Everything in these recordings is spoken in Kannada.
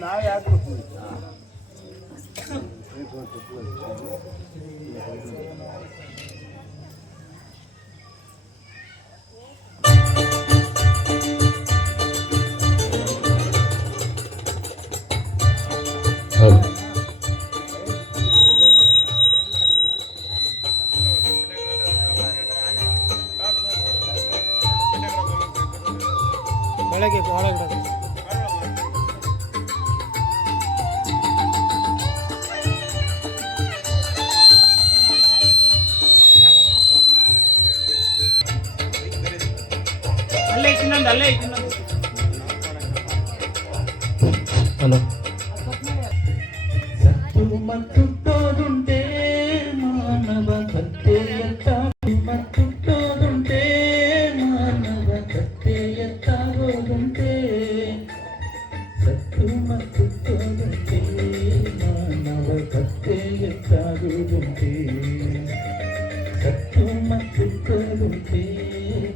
ನಾವು ಯಾಕೆ ಬೆಳಗ್ಗೆ ಒಳಗಡೆ ಹಲೋ ಮತ್ತುಂಟೆ ಮಾನವ ಕತ್ತೆಯತ್ತಾಗಿ ಮತ್ತುಂಟೆ ಮಾನವ ಕತ್ತೆಯತ್ತಾಗೋದುಂಟೆ ಸತ್ತು ಮತ್ತುಂಟೆ ಮಾನವ ಕತ್ತೆಯತ್ತಾಗೋದುಂಟೆ ಸತ್ತು ಮತ್ತುಂಟೆ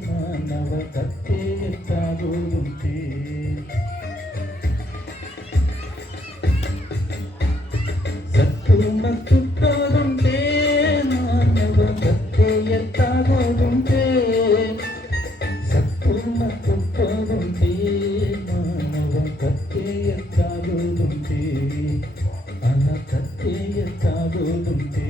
ಮಾನವ ಕತ್ತೆಯತ್ತಾಗೋದುಂಟೆ ಸತ್ತು ಮತ್ತುಂಟೆ ಮಾನವ ಕತ್ತೆಯತ್ತಾಗೋದುಂಟೆ ಸತ್ತು ಮತ್ತುಂಟೆ ಮಾನವ ಕತ್ತೆಯತ್ತಾಗೋದುಂಟೆ ಅನ ಕತ್ತೆಯತ್ತಾಗೋದುಂಟೆ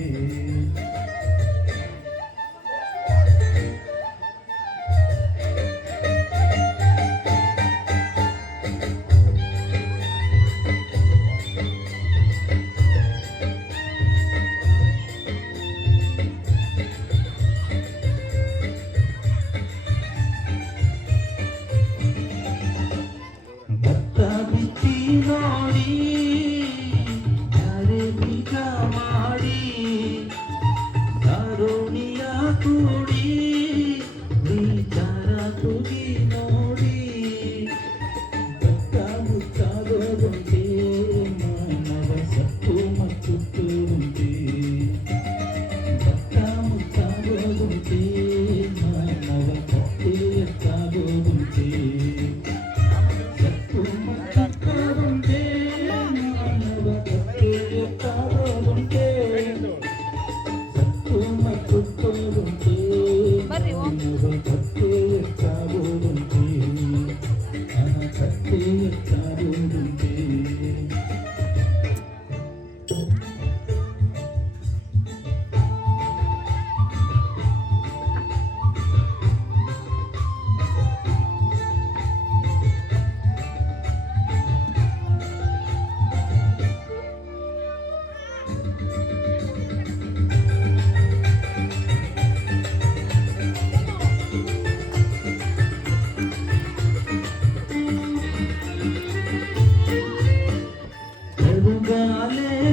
ನೋಡಿ ಯಾರೇ ಬೀಜ ಮಾಡಿ ದಾರುಣಿಯ ಕೂಡಿ ವಿಚಾರ ತುಗಿ ನೋಡಿ ಭತ್ತ ಮುತ್ತಾಗೋದುಂಟೆ ಮಾನವ ಸತ್ತು ಮತ್ತುಂಟೆ ಭತ್ತ ಮುತ್ತಾಗೋದುಂಟೆ ಮಾನವ ಕತ್ತೆಯತ್ತಾಗೋದುಂಟೆ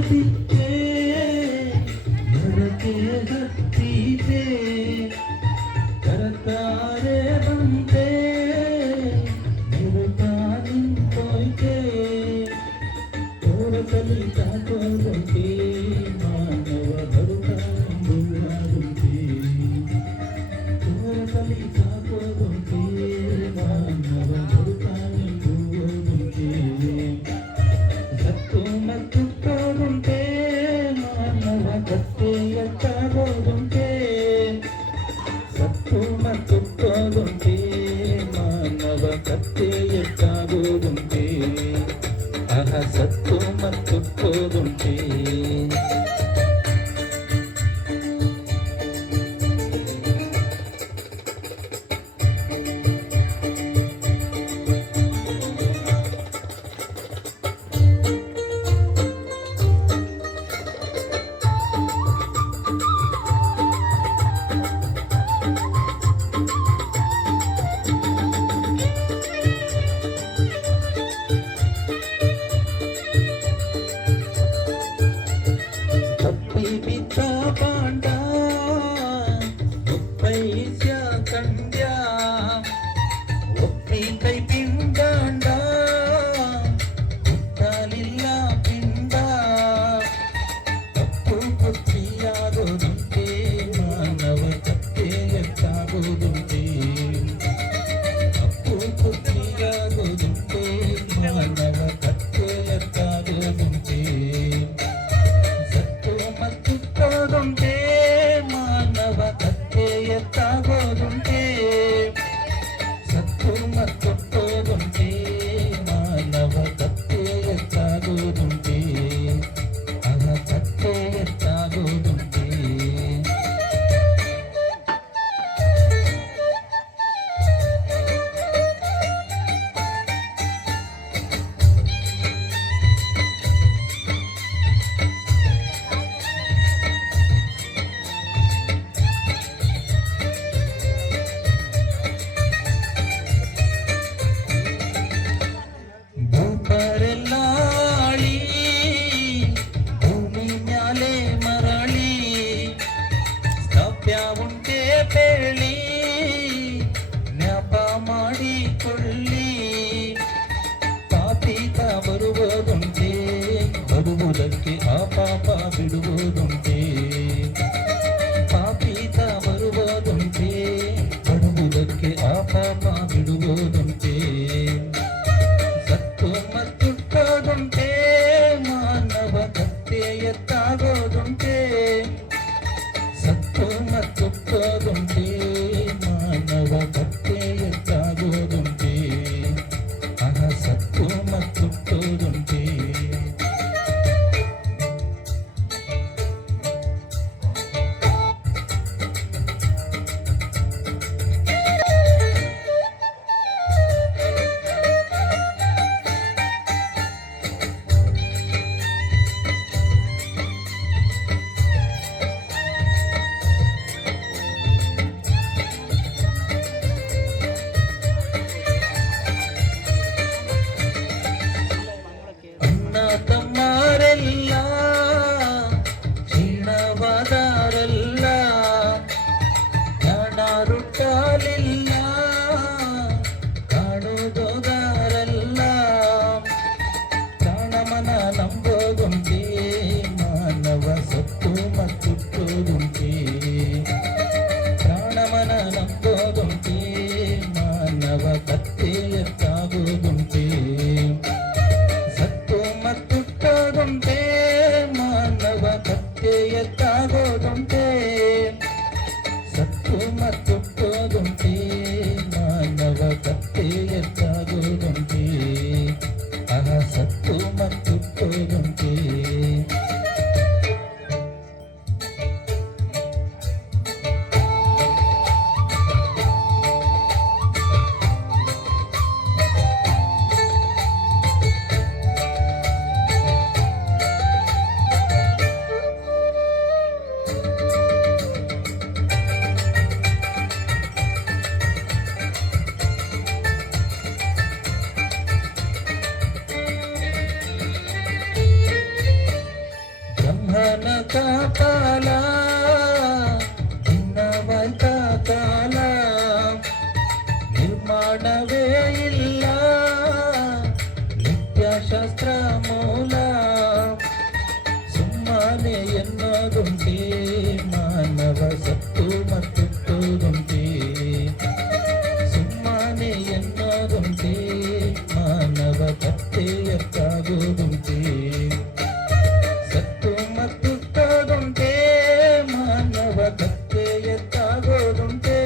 ಬಿಟ್ಟೆ ಮರಕ್ಕೆ ಹತ್ತಿದೆ ಕರತಾರೆ ಬಂದೆ ನಿರುತ್ತಾ ನಿಂತೋಯ್ತೆ ತೋರಸಲಿ ತಾಕೋದುಂಟೆ ಮಾನವ ಬರುತ್ತಾಗುಂಟೆ ತೋರಸಲಿ ತಾಕೋದುಂಟೆ ಮಾನವ ಬರುತ್ತಾಗುಂಟೆ ಸತ್ತು ಮತ್ತು ಕತ್ತೆಯತ್ತಾಗೋದುಂಟೆ ಸತ್ತು ಮತ್ತುಂಟೆ ಮಾನವ ಕತ್ತೆಯತ್ತಾಗೋದುಂಟೆ ಅಹ ಸತ್ತು ಮತ್ತುಂಟೆ ಮಿತ್ರ ಪಾಂಡ ಒಪ್ಪೈಸ್ಯ ಕಂಡ್ಯ ಒಪ್ಪಿ ಕೈ ಪಿಂಡಾಂಡ ಹುಟ್ಟಲಿಲ್ಲ ಪಿಂಡ ತಪ್ಪು ಪುತ್ರಿಯಾಗೋದುಂಟೆ ಮಾನವ ಕತ್ತೆಯತ್ತಾಗೋದುಂಟೆ ತಪ್ಪು ಪುತ್ರಿಯಾಗೋದುಂಟೆ ಮಾನವ ಕತ್ತೆಯತ್ತಾಗೋದುಂಟೆ ಸತ್ತು ಮತ್ತು ಕೋದುಂಟೆ ಮಾನವ ಕತ್ತೆಯತ್ತಾಗೋದುಂಟೆ ಸತ್ತು ಮತ್ತು ಕೋದುಂಟೆ ಮಾನವ ಕತ್ತೆಯತ್ತಾಗೋದುಂಟೆ ಆಗ ಕತ್ತೆಯತ್ತಾಗೋದುಂಟೆ ಭೂಪರೆಲ್ಲಾಳಿ ಭೂಮಿ ಮ್ಯಾಲೆ ಮರಳಿ ಸ್ಥಾಪ್ಯ ಉಂಟೆ ಬೇಳಿ ಜ್ಞಾಪ ಮಾಡಿಕೊಳ್ಳಿ ಪಾಪಿತ ಬರುವುದುಂಟೆ ಬರುವುದಕ್ಕೆ ಆ ಪಾಪ ಬಿಡುವುದುಂಟೆ ಪಾಪಿತ ಬರುವುದುಂಟೆ ಬರುವುದಕ್ಕೆ ಆ ಪಾಪ ಬಿಡುವುದುಂಟೆ ಸತ್ತು ಮತ್ತು ಕೋದುಂಟೆ ಮಾನವ ಕತ್ತೆಯತ್ತಾಗೋದುಂಟೆ ಸತ್ತು ಮತ್ತು ಕೋದುಂಟೆ ಮಾನವ ಕತ್ತೆಯತ್ತಾಗೋದುಂಟೆ ಆಗ ಸತ್ತು ಮತ್ತು ಕೋದುಂಟೆ ಅಣ್ಣ ತಮ್ಮರೆಲ್ಲ ಕ್ಷೀಣವಾದರೆಲ್ಲ ಜ್ಞಾನ ರುಟ್ಟಲಿಲ್ಲ ಕಾಣುವುದೋದಾರಲ್ಲ ಪ್ರಾಣಮನ ನಂಬೋದುಂಟೆ ಮಾನವ ಸತ್ತು ಮತ್ತು ಕೋದುಂಟೆ ಪ್ರಾಣಮನ ನಂಬೋದುಂಟೆ ಮಾನವ ಕತ್ತೆಯತ್ತಾಗೋದುಂಟೆ ಸತ್ತು ಮತ್ತು ಕೋದುಂಟೆ ಮಾನವ ಕತ್ತೆಯತ್ತಾಗೋದುಂಟೆ ಸತ್ತು ಮತ್ತು ಕೋದುಂಟೆ ಮಾನವ ಕತ್ತೆಯತ್ತಾಗೋದುಂಟೆ ಆಗ ಸತ್ತು ಮತ್ತು ಕೋದುಂಟೆ ಬ್ರಹ್ಮನ ಕಾಲ ಭಿನ್ನವಾದ ಕಾಲ ನಿರ್ಮಾಣವೇ ಇಲ್ಲ ನಿತ್ಯಶಾಸ್ತ್ರ ಮೂಲ ಸುಮ್ಮನೆ ಎನ್ನೋದುಂಟೆ ಮಾನವ ಸತ್ತು ಮತ್ತು ಕೋದುಂಟೆ ಸುಮ್ಮನೆ ಎನ್ನೋದುಂಟೆ ಮಾನವ ಕತ್ತೆಯತ್ತಾಗೋದುಂಟೆ ಸತ್ತು ಮತ್ತು ಕೋದುಂಟೆ ಮಾನವ ಕತ್ತೆಯತ್ತಾಗೋದುಂಟೆ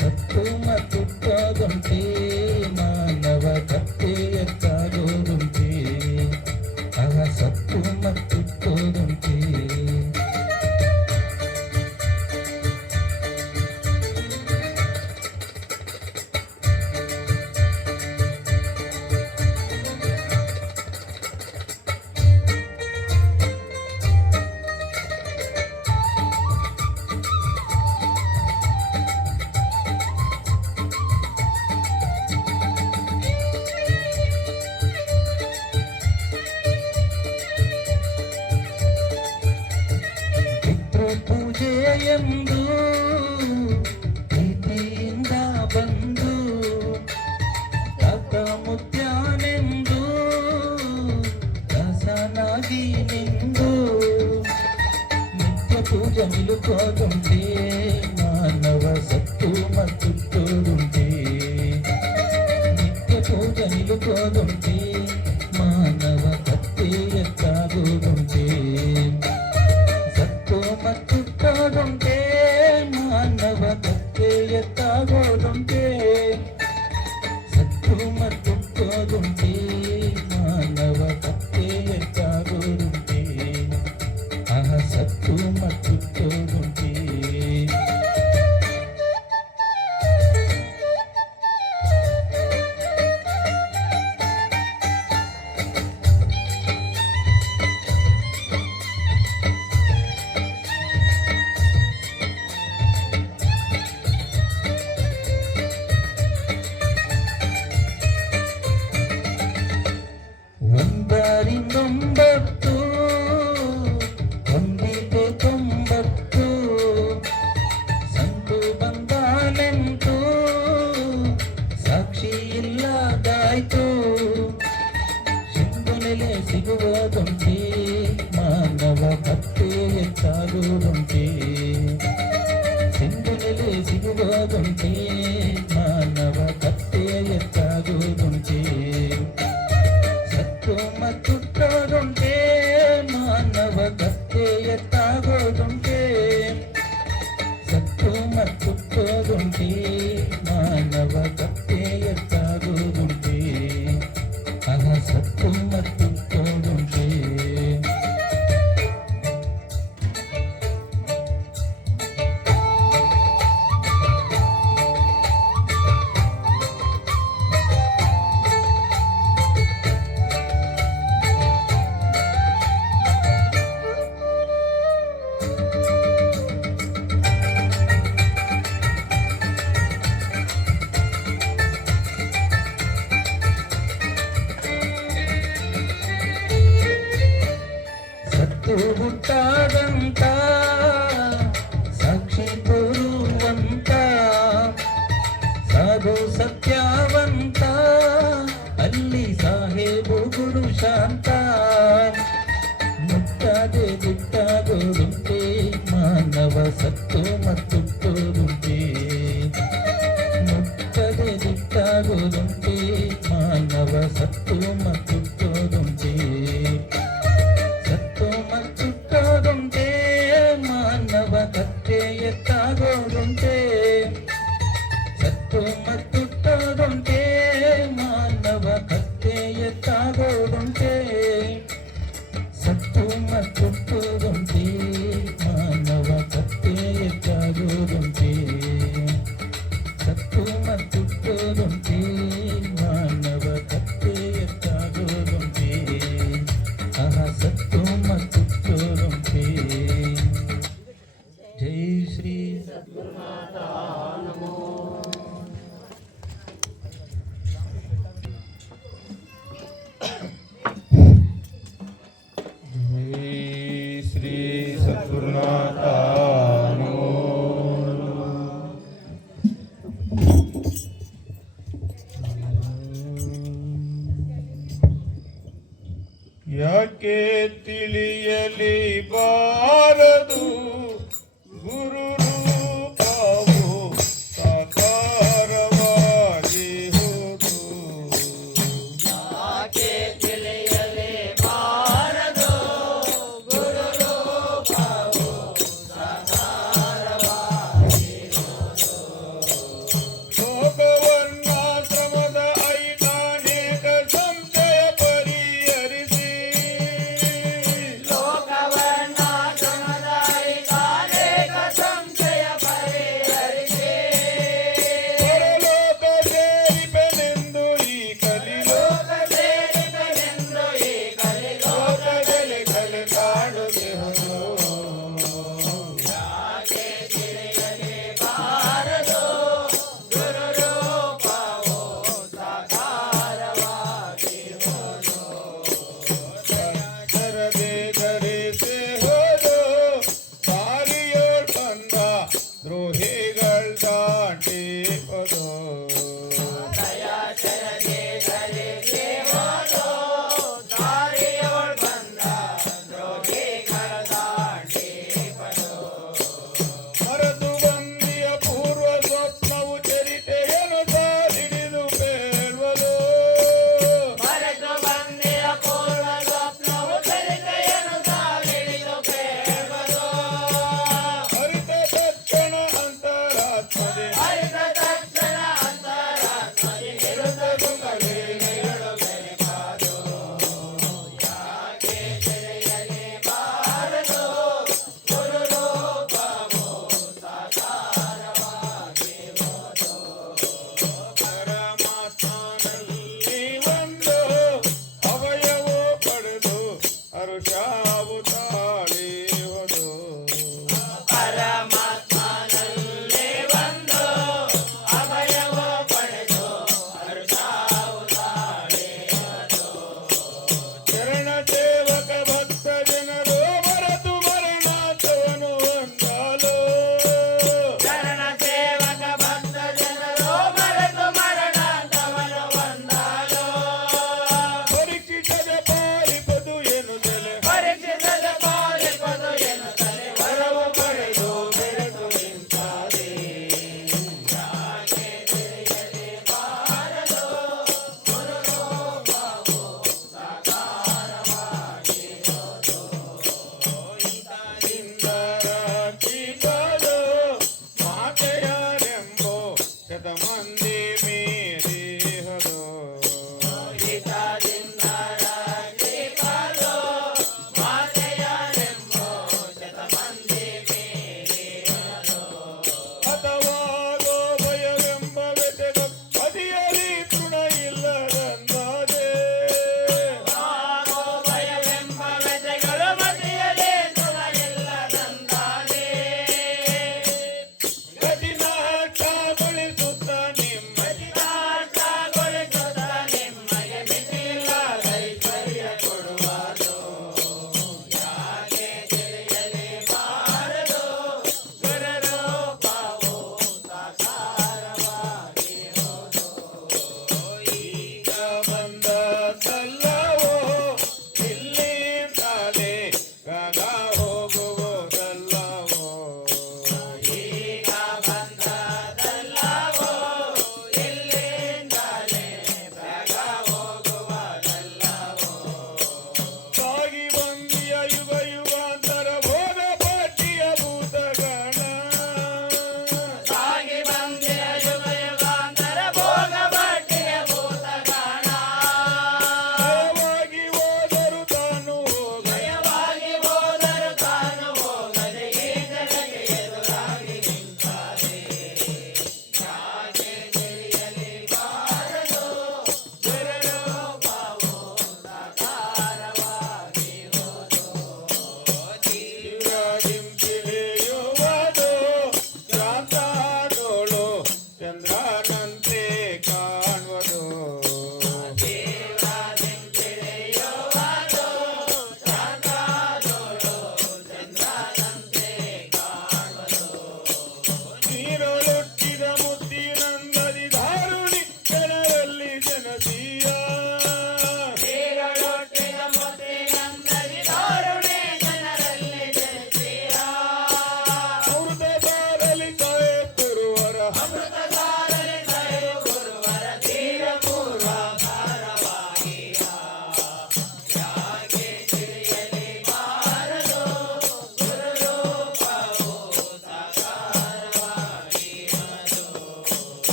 ಸತ್ತು ಮತ್ತು ಕೋದುಂಟೆ ಮಾನವ ಕತ್ತೆಯತ್ತಾಗೋದುಂಟೆ ಆಗ ಸತ್ತು ಮತ್ತು ಕೋದುಂಟೆ ಪೂಜೆ ಎಂದು ಪ್ರೀತಿಯಿಂದ ಬಂದು ತಾತ ಮುತ್ಯಾನೆಂದು ದಾಸನಾಗಿ ನಿಂದು ನಿತ್ಯ ಪೂಜೆ ನಿಲುಕೋದುಂಟೆ ಮಾನವ ಸತ್ತು ಮತ್ತು ತೋರುಂಟೆ ನಿತ್ಯ ಪೂಜೆ ನಿಲುಕೋದುಂಟೆ ಮಾನವ ಕತ್ತೆ ಎತ್ತಾಗುವುದುಂಟೆ ಸತ್ತು ಮತ್ತು ತೋರುಂಟೆ ಮಾನವ ಕತ್ತೆ ಎತ್ತಾಗುವುದುಂಟೆ ಸತ್ತು ಮತ್ತು ತೋರುಂಟೆ ಮಾನವ ಕತ್ತೆ ಎತ್ತಾಗುವುದುಂಟೆ ಸತ್ತು ಮತ್ತು ತೋರುಂಟೆ ಒಂದರಿಂದೊಂಬತ್ತು ಒಂದಿದೆ ತೊಂಬತ್ತು ಸಂತು ಬಂದಾನೆಂತು ಸಾಕ್ಷಿ ಇಲ್ಲದಾಯ್ತು ಸಿಂಧು ನೆಲೆ ಸಿಗುವುದುಂಟೆ ಮಾನವ ಕತ್ತೆ ಹೆಚ್ಚಾಗುವುದುಂಟೆ ಸಿಂಧು ನೆಲೆ ಸಿಗುವುದುಂಟೆ ಮಾನವ ಕತ್ತೆ ಹೆಚ್ಚಾಗುವುದುಂಟೆ ಸತ್ತು ಮತ್ತು ತೋರುಂಟೆ ಮಾನವ ಕತ್ತೆ ಎತ್ತಾಗೋದುಂಟೆ ಸತ್ತು ಮತ್ತು ತೋರುಂಟೆ ಮಾನವ ಕತ್ತೆ ಎತ್ತಾಗೋದುಂಟೆ ಸತ್ತು ಮತ್ತು ತೋರುಂಟೆ ಸತ್ತು ಹುಟ್ಟಾದಂತ ಸಾಕ್ಷಿ ತೋರುವಂತ ಸಾಧು ಸತ್ಯವಂತ ಅಲ್ಲಿ ಸಾಹೇಬು ಗುರು ಶಾಂತ ಮುಟ್ಟದೆ ಬಿಟ್ಟಾಗೋದುಂಟೆ ಮಾನವ ಸತ್ತು ಮತ್ತು ತೋರುಂಟೆ ಮುಟ್ಟದೆ ಬಿಟ್ಟಾಗೋದುಂಟೆ ಮಾನವ ಸತ್ತು ಮತ್ತು ತೋರುಂಟೆ ಸತ್ತು ಮತ್ತು ತೋರುಂಟೆ ಮಾನವ ಕತ್ತೆ ಎತ್ತಾಗೋದುಂಟೆ ಸತ್ತು ಮತ್ತು ತೋರುಂಟೆ ಮಾನವ ಕತ್ತೆ ಎತ್ತಾಗೋದುಂಟೆ ಸತ್ತು ಮತ್ತು ತೋರುಂಟೆ ಮಾನವ ಕತ್ತೆ ಎತ್ತಾಗೋದುಂಟೆ ಸತ್ತು ಮತ್ತು ತೋರುಂಟೆ ಮಾನವ ಕತ್ತೆ ಎತ್ತಾಗೋದುಂಟೆ ಸತ್ತು ಮತ್ತು ತೋರುಂಟೆ ಜೈ ಶ್ರೀ ಶ್ರೀ ಸದ್ಗುರುನಾಥ ನಮೋ ಯಾಕೆ ತಿಳಿಯಲಿ ಬಾರದು ಗುರು ರೂಪವು ಸಾಕಾರವಾಗಿ ಹೋದು ಯಾಕೆ ತಿಳಿಯಲಿ ಬಾರದು ಗುರು ರೂಪವು ಸಾಕಾರವಾಗಿ ಶೋಕವರ್ಣಾಶ್ರಮದ ಐನಾನೇಕ ಸಂಶಯ ಪರಿಹರಿಸಿ ಲೋಕವರ್ಣಾಶ್ರಮದ ಐಕ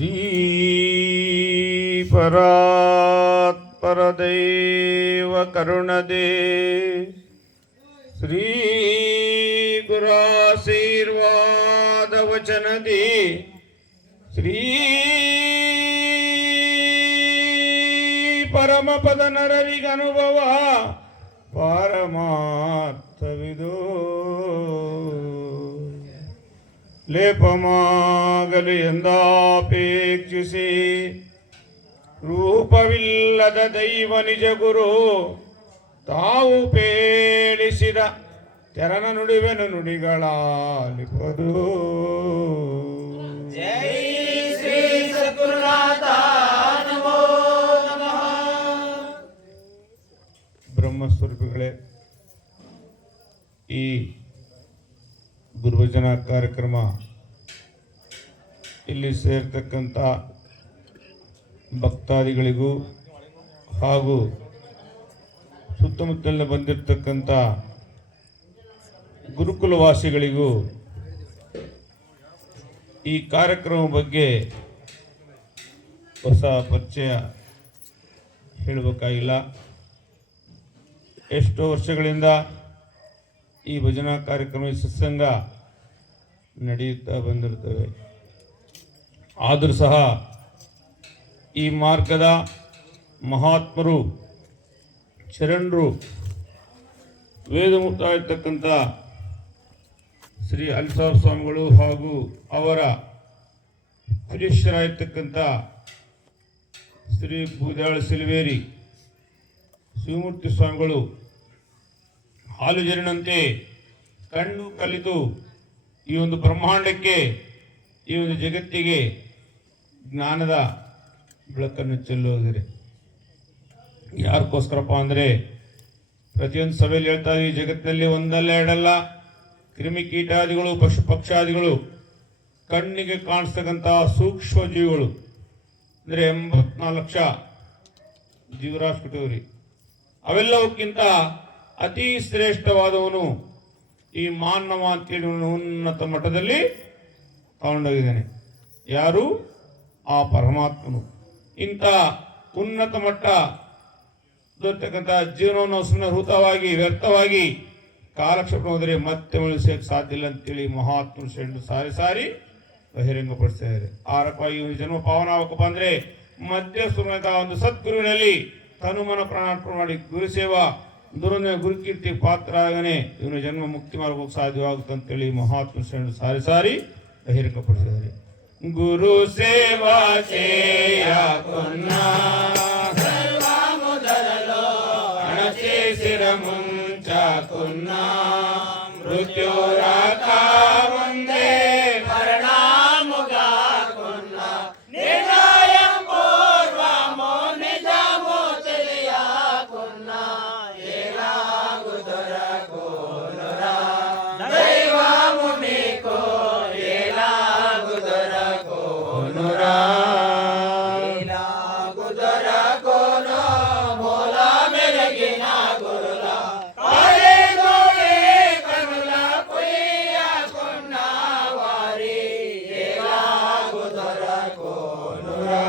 ಶ್ರೀ ಪರಾತ್ಪರದೈವ ಕರುಣದೆ ಶ್ರೀ ಗುರಾಶೀರ್ವಾದ ವಚನದಿ ಶ್ರೀ ಪರಮಪದ ನರರಿಗನುಭವ ಪಾರಮಾರ್ಥವಿದು ಲೇಪಮಾಗಲಿ ಎಂದಾಪೇಕ್ಷಿಸಿ ರೂಪವಿಲ್ಲದ ದೈವ ನಿಜ ಗುರು ತಾವು ಪೇಳಿಸಿದ ತೆರನ ನುಡಿವೆನು ನುಡಿಗಳಾಲಿಪದು. ಜೈ ಶ್ರೀ ಸದ್ಗುರುನಾಥ ನಮೋ ನಮಃ. ಬ್ರಹ್ಮಸ್ವರೂಪಿಗಳೇ, ಈ ಗುರುವಚನ ಕಾರ್ಯಕ್ರಮ ಇಲ್ಲಿ ಸೇರ್ತಕ್ಕಂಥ ಭಕ್ತಾದಿಗಳಿಗೂ ಹಾಗೂ ಸುತ್ತಮುತ್ತಲಿನ ಬಂದಿರತಕ್ಕಂಥ ಗುರುಕುಲವಾಸಿಗಳಿಗೂ ಈ ಕಾರ್ಯಕ್ರಮ ಬಗ್ಗೆ ಹೊಸ ಪರಿಚಯ ಹೇಳಬೇಕಾಗಿಲ್ಲ. ಎಷ್ಟೋ ವರ್ಷಗಳಿಂದ ಈ ಭಜನಾ ಕಾರ್ಯಕ್ರಮ ಸತ್ಸಂಗ ನಡೆಯುತ್ತಾ ಬಂದಿರುತ್ತವೆ. ಆದರೂ ಸಹ ಈ ಮಾರ್ಗದ ಮಹಾತ್ಮರು ಶರಣರು ವೇದಮುಕ್ತ ಇರ್ತಕ್ಕಂಥ ಶ್ರೀ ಅಲಿಸಾರ್ ಸ್ವಾಮಿಗಳು ಹಾಗೂ ಅವರ ಶಿಷ್ಯರಾಗಿರ್ತಕ್ಕಂಥ ಶ್ರೀ ಬೂದಾಳ ಸಿಲ್ವೇರಿ ಶಿವಮೂರ್ತಿ ಸ್ವಾಮಿಗಳು ಹಾಲು ಜರಿನಂತೆ ಕಣ್ಣು ಕಲಿತು ಈ ಒಂದು ಬ್ರಹ್ಮಾಂಡಕ್ಕೆ, ಈ ಒಂದು ಜಗತ್ತಿಗೆ ಜ್ಞಾನದ ಬೆಳಕನ್ನು ಚೆಲ್ಲುವುದಿದೆ. ಯಾರಕ್ಕೋಸ್ಕರಪ್ಪ ಅಂದರೆ ಪ್ರತಿಯೊಂದು ಸಭೆಯಲ್ಲಿ ಹೇಳ್ತಾ ಈ ಜಗತ್ತಿನಲ್ಲಿ ಒಂದಲ್ಲ ಎರಡಲ್ಲ ಕ್ರಿಮಿಕೀಟಾದಿಗಳು, ಪಶು ಪಕ್ಷಾದಿಗಳು, ಕಣ್ಣಿಗೆ ಕಾಣಿಸ್ತಕ್ಕಂಥ ಸೂಕ್ಷ್ಮ ಜೀವಿಗಳು ಅಂದರೆ 84 ಲಕ್ಷ ಜೀವರಾಶಿ ಕೊಟ್ಟವ್ರಿ. ಅವೆಲ್ಲವಕ್ಕಿಂತ ಅತಿ ಶ್ರೇಷ್ಠವಾದವನು ಈ ಮಾನವ ಅಂತೇಳಿ ಉನ್ನತ ಮಟ್ಟದಲ್ಲಿ ತಗೊಂಡೋಗಿದ್ದಾನೆ. ಯಾರು? ಆ ಪರಮಾತ್ಮನು. ಇಂಥ ಉನ್ನತ ಮಟ್ಟ ದೊರೆತಕ್ಕಂಥ ಜೀವನವನ್ನು ಸುಮ್ಮನೆ ವ್ಯರ್ಥವಾಗಿ ಕಾಲಕ್ಷೇಪ ಹೋದರೆ ಮತ್ತೆ ಉಳಿಸಕ್ಕೆ ಸಾಧ್ಯ ಇಲ್ಲ ಅಂತೇಳಿ ಮಹಾತ್ಮರು ಶರಣರು ಸಾರಿ ಸಾರಿ ಬಹಿರಂಗಪಡಿಸ್ತಾ ಇದ್ದಾರೆ. ಆ ರಕವಾಗಿ ಇವನು ಜನ್ಮ ಪಾವನವಾಗಪ್ಪ ಅಂದರೆ ಮಧ್ಯ ಸುರಂತ ಒಂದು ಸದ್ಗುರುವಿನಲ್ಲಿ ತನುಮನ ಪ್ರಾಣಾರ್ಪಣೆ ಮಾಡಿ ಗುರುಸೇವಾ ಗುರುಕೀರ್ತಿ ಪಾತ್ರ ಆಗನೆ ಇವನ ಜನ್ಮ ಮುಕ್ತಿ ಮಾರ್ಗಕ್ಕೆ ಸಾಧ್ಯವಾಗುತ್ತೆ ಅಂತೇಳಿ ಮಹಾತ್ಮ ಶರಣರು ಸಾರಿ ಸಾರಿ ಬಹಿರಂಗಪಡಿಸಿದ್ದಾರೆ. ಗುರು ಸೇವಾ చేసిన ముంచకున్న మృత్యురాక ముందే మరణముగాకున్న నిర్ణయం పూర్వము నిజము తెలియకున్న ఎలాగు దొరకునురా దైవము మీకు ఎలాగు దొరకునురా ఎలాగు దొరకును మూల మెరిగిన గురుల కాళేగోళే కనుల పొయ్యకున్న వారి ఎలాగు దొరకునురా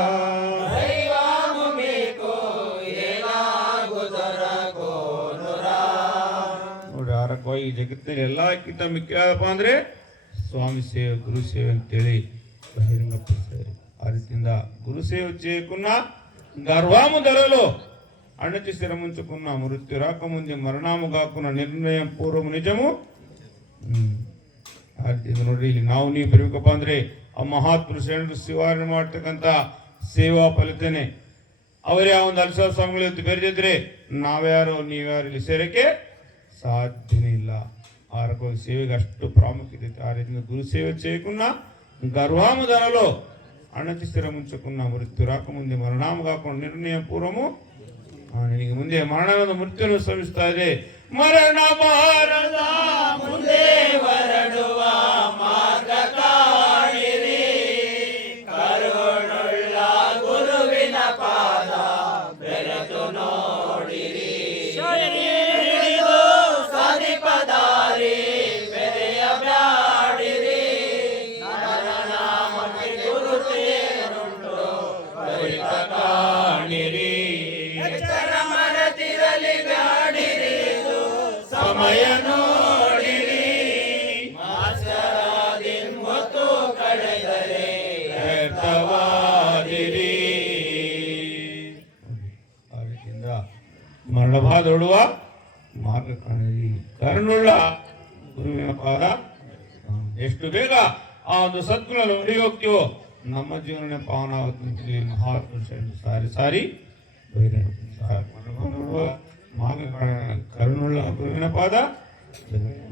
దైవము మీకు ఎలాగు దొరకునురా. ನೋಡಿ ಆ ರಕವಾಗಿ ಜಗತ್ತಿನಲ್ಲಿ ಎಲ್ಲಕ್ಕಿಂತ ಮುಖ್ಯಪ್ಪ ಅಂದರೆ ಸ್ವಾಮಿ ಸೇವೆ ಗುರು ಸೇವೆ ಅಂತೇಳಿ ಬಹಿರಂಗಪಡಿಸ್ತಾರೆ. ಆ ರೀತಿಯಿಂದ ಗುರು ಸೇವೆ చేయకున్న గర్వము ధరలో అణచి స్థిరముంచుకున్న మృత్యు రాకముందే మరణము కాకున్న ನಿರ್ಣಯ ಪೂರ್ವము ನಿಜము. ಆ ರೀತಿಯಿಂದ ನೋಡ್ರಿ, ಇಲ್ಲಿ ನಾವು ನೀವು ಬರಬೇಕಪ್ಪ ಅಂದರೆ ಆ ಮಹಾತ್ಮರು ಶರಣರು ಶಿವಾರಣೆ ಮಾಡ್ತಕ್ಕಂಥ ಸೇವಾ ಫಲಿತನೆ ಅವರೇ ಆ ಒಂದು ಅಲಿಸಾರ ಸ್ವಾಮಿಗಳು ಇವತ್ತು ಬೆರೆದಿದ್ರೆ ನಾವ್ಯಾರೋ ನೀವ್ಯಾರು ಇಲ್ಲಿ ಸೇರಕ್ಕೆ ಸಾಧ್ಯನೇ ಇಲ್ಲ. ಆ ರಕವಾಗಿ ಸೇವೆಗೆ ಅಷ್ಟು ಪ್ರಾಮುಖ್ಯತೆ ಇದೆ. ಆ ರೀತಿಯಿಂದ ಗುರು ಸೇವೆ చేయకున్న గర్వము ధరలో అణచి స్థిరముంచుకున్న మృత్యు రాకముందే మరణము కాకుండా నిర్ణయ పూర్వము ನಿನಗೆ ಮುಂದೆ ಮರಣದ ಮೃತ್ಯುವನ್ನು ಶ್ರಮಿಸ್ತಾ ಇದೆ. ಮರಣ ಬಾರದ ಮುಂದೆ ಹೊರಡುವ ಮಾರ್ಗ ಕಾಣಿರಿ, ಕರುಣುಳ್ಳ ಗುರುವಿನ ಪಾದ ಬೆರೆತು ನೋಡಿರಿ. ಹಿಡಿದು ಸಾಧಿಪದಾರಿ ಬೆರೆಯ ಬ್ಯಾಡಿರಿ, ನರನಾಮಕ್ಕೆ ಗುರುತೇ ನುಡಿಗಳಾಲಿಪದು. ಪಾದೊಡುವ ಮಾರ್ಗ ಕಾಣಿರಿ. ಕರುಣುಳ್ಳ ಗುರುವಿನ ಪಾದ ಎಷ್ಟು ಬೇಗ ಆ ಒಂದು ಸದ್ಗುಣ ಹೊಡಿ ಹೋಗ್ತೀವೋ ನಮ್ಮ ಜೀವನ ಪಾವನ ಆಗುತ್ತೆ. ಮಹಾಪುರುಷ ಸಾರಿ ಸಾರಿ ನೋಡುವ ಮಾರ್ಗ ಕರುಣುಳ್ಳ ಗುರುವಿನ ಪಾದ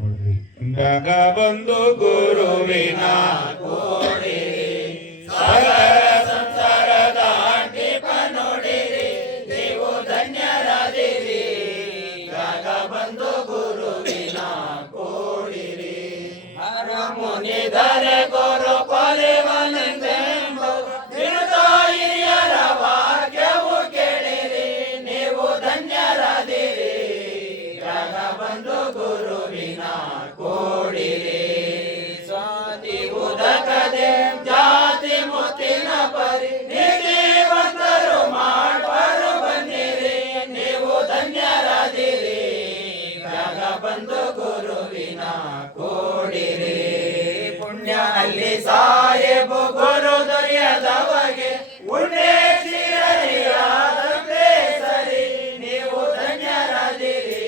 ನೋಡ್ರಿ. ಬೆಗ ಬಂದು ಗುರುವಿನ ಸಂಸಾರದ ದೀಪ ನೋಡಿರಿ, ನೀವು ಧನ್ಯರಾದಿರಿ. ಯಾಗ ಬಂದು ಗುರುವಿನ ಕೂಡಿರಿ. ಹರ ಮುನಿದರೆ ಗುರು ಪರಿವನೆಂದೆಂಬ ಹಿರಿಯರ ವಾಕ್ಯವು ಕೇಳಿರಿ, ನೀವು ಧನ್ಯರಾದಿರಿ. ಯಾಗ ಬಂದು ಗುರುವಿನ ಕೂಡಿರಿ. ಸ್ವಾತಿ ಉದಕದೆ ಜಾತಿ ಮುತ್ತಿನ ಪರಿ ನೀತಿವಂತರು ಮಾಡ್ಬಾರು ಬನ್ನಿರಿ, ನೀವು ಧನ್ಯರಾದಿರಿ. ಯಾಗ ಬಂದು ಗುರುವಿನ ಕೂಡಿರಿ. ಪುಣ್ಯ ಅಲ್ಲಿ ಸಾಹೇಬು ಗುರು ದೊರೆಯದವಗೆ ಉಂಡೆ ಕ್ಷೀರರಿಯಾದಂತೆ ಸರಿ, ನೀವು ಧನ್ಯರಾದಿರಿ.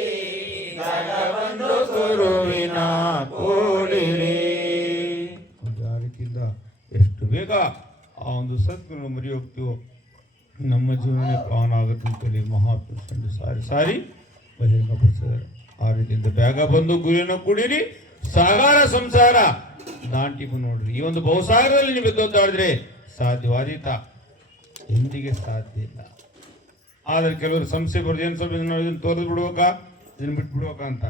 ಯಾಗ ಬಂದು ಗುರುವಿನ ಕೂಡಿರಿ. ಆ ರೀತಿಯಿಂದ ಎಷ್ಟು ಬೇಗ ಆ ಒಂದು ಸದ್ಗುಣ ಮರಿ ಹೋಗ್ತೀವೋ ನಮ್ಮ ಜೀವನ ಪಾವನ ಆಗುತ್ತೆ ಅಂತೇಳಿ ಮಹಾಪುರುಷರು ಸಾರಿ ಸಾರಿ ಬಹಿರಂಗಪಡಿಸಿದ್ದಾರೆ. ಆ ರೀತಿಯಿಂದ ಬೇಗ ಬಂದು ಗುರಿಯನ್ನು ಕೂಡಿರಿ. ಸಾಗರ ಸಂಸಾರ ದಾಂಟಿಗೂ ನೋಡ್ರಿ. ಈ ಒಂದು ಬಹುಸಾಗರದಲ್ಲಿ ನೀವು ಎದ್ದೊದ್ದಾಡಿದ್ರೆ ಸಾಧ್ಯವಾದೀತ ಎಂದಿಗೆ ಸಾಧ್ಯ ಇಲ್ಲ. ಆದರೆ ಕೆಲವರು ಸಂಶಯ ಬರೋದು ಏನು ಸ್ವಲ್ಪ ನಾವು ಇದನ್ನು ತೋರಿದು ಬಿಡ್ಬೇಕ, ಇದನ್ನು ಬಿಟ್ಟು ಬಿಡ್ಬೇಕ ಅಂತ.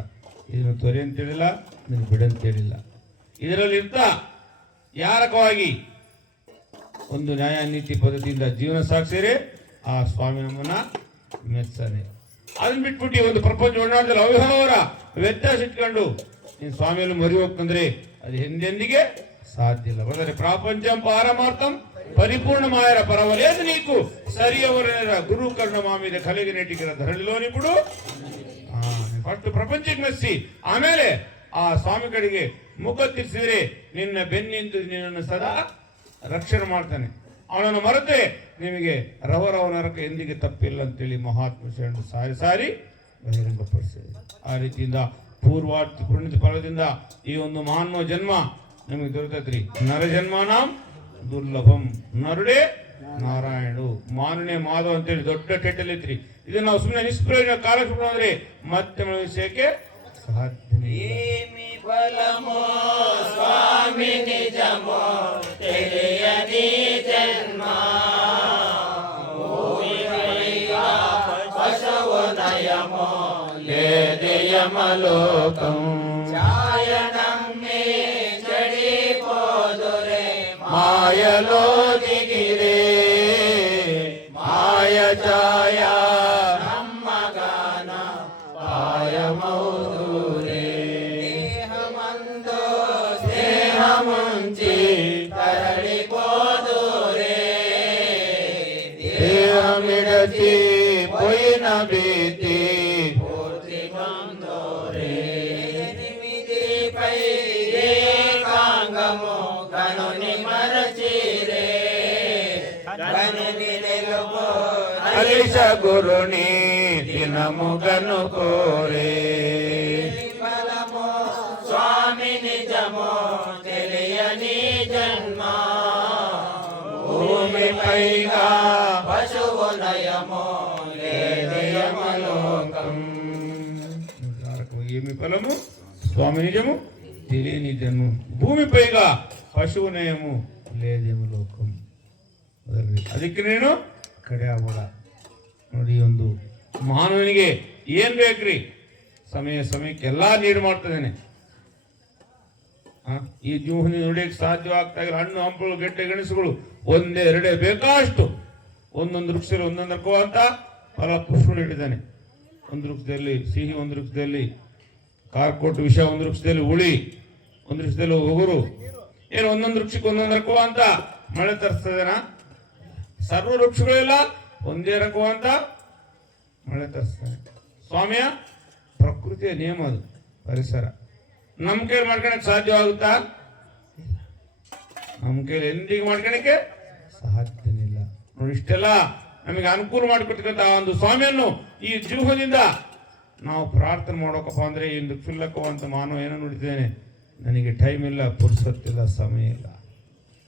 ಇದನ್ನು ತೊರೆ ಅಂತೇಳಿಲ್ಲ, ಇದನ್ನು ಬಿಡಂತೇಳಿಲ್ಲ. ಇದರಲ್ಲಿ ಇರ್ತ ಯಾರಕವಾಗಿ ಒಂದು ನ್ಯಾಯ ನೀತಿ ಪದ್ಧತಿಯಿಂದ ಜೀವನ ಸಾಗಿಸಿದ್ರೆ ಆ ಸ್ವಾಮಿ ನಮ್ಮನ್ನ ಮೆಚ್ಚಾನೆ. ಅದನ್ನ ಬಿಟ್ಬಿಟ್ಟು ಒಂದು ಪ್ರಪಂಚ ಒಡನಾಟದಲ್ಲಿ ಅವ್ಯವಹಾರ ವ್ಯತ್ಯಾಸ ಇಟ್ಕೊಂಡು ನೀನು ಸ್ವಾಮಿಯಲ್ಲಿ ಮರಿ ಹೋಗ್ತಂದ್ರೆ ಅದು ಎಂದೆಂದಿಗೆ ಸಾಧ್ಯ ಇಲ್ಲ. ಬದರೆ ಪ್ರಾಪಂಚಂ ಪಾರಮಾರ್ಥಂ ಪರಿಪೂರ್ಣ ಮಾಯರ ಪರವಲೇದು ನೀಕು ಸರಿಯವರ ಗುರು ಕರ್ಣ ಮಾಮಿದ ಕಲೆಗೆ ನೆಟ್ಟಿಗಿರ ಧರಳಿಲೋನಿ ಬಿಡು. ಫಸ್ಟ್ ಪ್ರಪಂಚಕ್ಕೆ ಮೆಚ್ಚಿ ಆಮೇಲೆ ಆ ಸ್ವಾಮಿ ಕಡೆಗೆ ಮುಖ ತಿರ್ಸಿದ್ರೆ ನಿನ್ನ ಬೆನ್ನಿಂದು ನಿನ್ನನ್ನು ಸದಾ ರಕ್ಷಣೆ ಮಾಡ್ತಾನೆ. ಅವನನ್ನು ಮರೆತೆ ನಿಮಗೆ ರವ ನರಕ ಎಂದಿಗೆ ತಪ್ಪಿಲ್ಲ ಅಂತೇಳಿ ಮಹಾತ್ಮ ಶರಣರು ಸಾರಿ ಸಾರಿ ಬಹಿರಂಗಪಡಿಸಿದೆ. ಆ ರೀತಿಯಿಂದ ಪೂರ್ವಾರ್ಥ ಪುಣ್ಯದ ಫಲದಿಂದ ಈ ಒಂದು ಮಾನವ ಜನ್ಮ ನಮಗೆ ದೊರೆತೈತ್ರಿ. ನರ ಜನ್ಮನಾಂ ದುರ್ಲಭಂ ನರುಡೆ ನಾರಾಯಣು ಮಾನನೇ ಮಾಧವ ಅಂತೇಳಿ ದೊಡ್ಡ ಟೈಟಲ್ ಐತ್ರಿ. ಇದನ್ನ ನಾವು ಸುಮ್ಮನೆ ನಿಷ್ಪ್ರಯೋಜನ ಕಾಲಕ್ಷೇಪ ಅಂದ್ರೆ ಮತ್ತೆ ವಿಷಯಕ್ಕೆ ಸಾಧ್ಯ. ఏమి ఫలమో స్వామి నిజమో తెలియని జన్మ, పశువు నయమో లేదయమలోకం. ఛాయనమ్మి చెడిపోదురే మాయలో దిగిరే, మాయ ఛాయ నమ్మగాన పాయమౌదురే. దేహమందు స్నేహముంచి తరలిపోదురే, దేహమిడచి పోయిన భీతి పూర్తి పొందోరే. ఎనిమిదిపై ఏకాంగము గనుని మరచిరే, గనుని తెలుపు అలిష గురుని దినము గనుకోరే. ఫలము స్వామి నిజము తెలియని జన్మ, భూమిపైగా పశువు నయము లేదయమలోకం. ఏమి ఫలము స్వామి నిజము తెలియని జన్ము, భూమిపైగా పశువు నయము లేదేము ಲೋಕಂ. ಅದಕ್ಕೆ ನೀನು ಕಡೆ ಆಗೋಣ ನೋಡಿ. ಒಂದು ಮಾನವನಿಗೆ ಏನ್ ಬೇಕ್ರಿ ಸಮಯಕ್ಕೆ ಎಲ್ಲಾ ನೀರು ಮಾಡ್ತದೇನೆ. ಈ ಜೀವನ ನೋಡಿಯಕ್ಕೆ ಸಾಧ್ಯವಾಗ್ತಾ ಇಲ್ಲ. ಹಣ್ಣು ಹಂಪಲು ಗೆಡ್ಡೆ ಗೆಣಸುಗಳು ಒಂದೇ ಎರಡೇ ಬೇಕಾಷ್ಟು ಒಂದೊಂದು ವೃಕ್ಷದಲ್ಲಿ ಒಂದೊಂದು ಅಂತ ಫಲ ಪುಷ್ಪಗಳು ಇಟ್ಟಿದ್ದಾನೆ. ಒಂದು ವೃಕ್ಷದಲ್ಲಿ ಸಿಹಿ, ಒಂದು ವೃಕ್ಷದಲ್ಲಿ ಕಾರ್ಕೋಟ್ ವಿಷ, ಒಂದು ವೃಕ್ಷದಲ್ಲಿ ಹುಳಿ, ಒಂದು ವೃಕ್ಷದಲ್ಲಿ ಉಗುರು, ಏನು ಒಂದೊಂದು ವೃಕ್ಷಕ್ಕೆ ಒಂದೊಂದು ಅಂತ ಮಳೆ ತರಿಸ್ತದೇನಾ? ಸರ್ವ ವೃಕ್ಷಗಳೆಲ್ಲ ಒಂದೇ ಅಂತ ಮಳೆ ತರಿಸ್ತಾನೆ. ಸ್ವಾಮಿಯ ಪ್ರಕೃತಿಯ ನಿಯಮ ಅದು, ಪರಿಸರ. ನಮ್ಮ ಕೈಲಿ ಮಾಡ್ಕೊಳಕ್ ಸಾಧ್ಯವಾಗುತ್ತಾ? ನಮ್ಮ ಕೈಲಿ ಎಂದಿಗೆ ಮಾಡ್ಕೊಳಕ್ಕೆ ಸಾಧ್ಯನಿಲ್ಲ. ನೋಡಿ, ಇಷ್ಟೆಲ್ಲ ನಮಗೆ ಅನುಕೂಲ ಮಾಡಿಕೊಡ್ತಕ್ಕಂಥ ಒಂದು ಸ್ವಾಮಿಯನ್ನು ಈ ಜೀವನದಿಂದ ನಾವು ಪ್ರಾರ್ಥನೆ ಮಾಡೋಕಪ್ಪ ಅಂದರೆ ಇಂದು ಕ್ಷುಲ್ಲಕವಂತ ಮಾನವ ಏನೋ ನುಡಿದ್ದೇನೆ, ನನಗೆ ಟೈಮ್ ಇಲ್ಲ, ಪುರ್ಸತ್ತಿಲ್ಲ, ಸಮಯ ಇಲ್ಲ.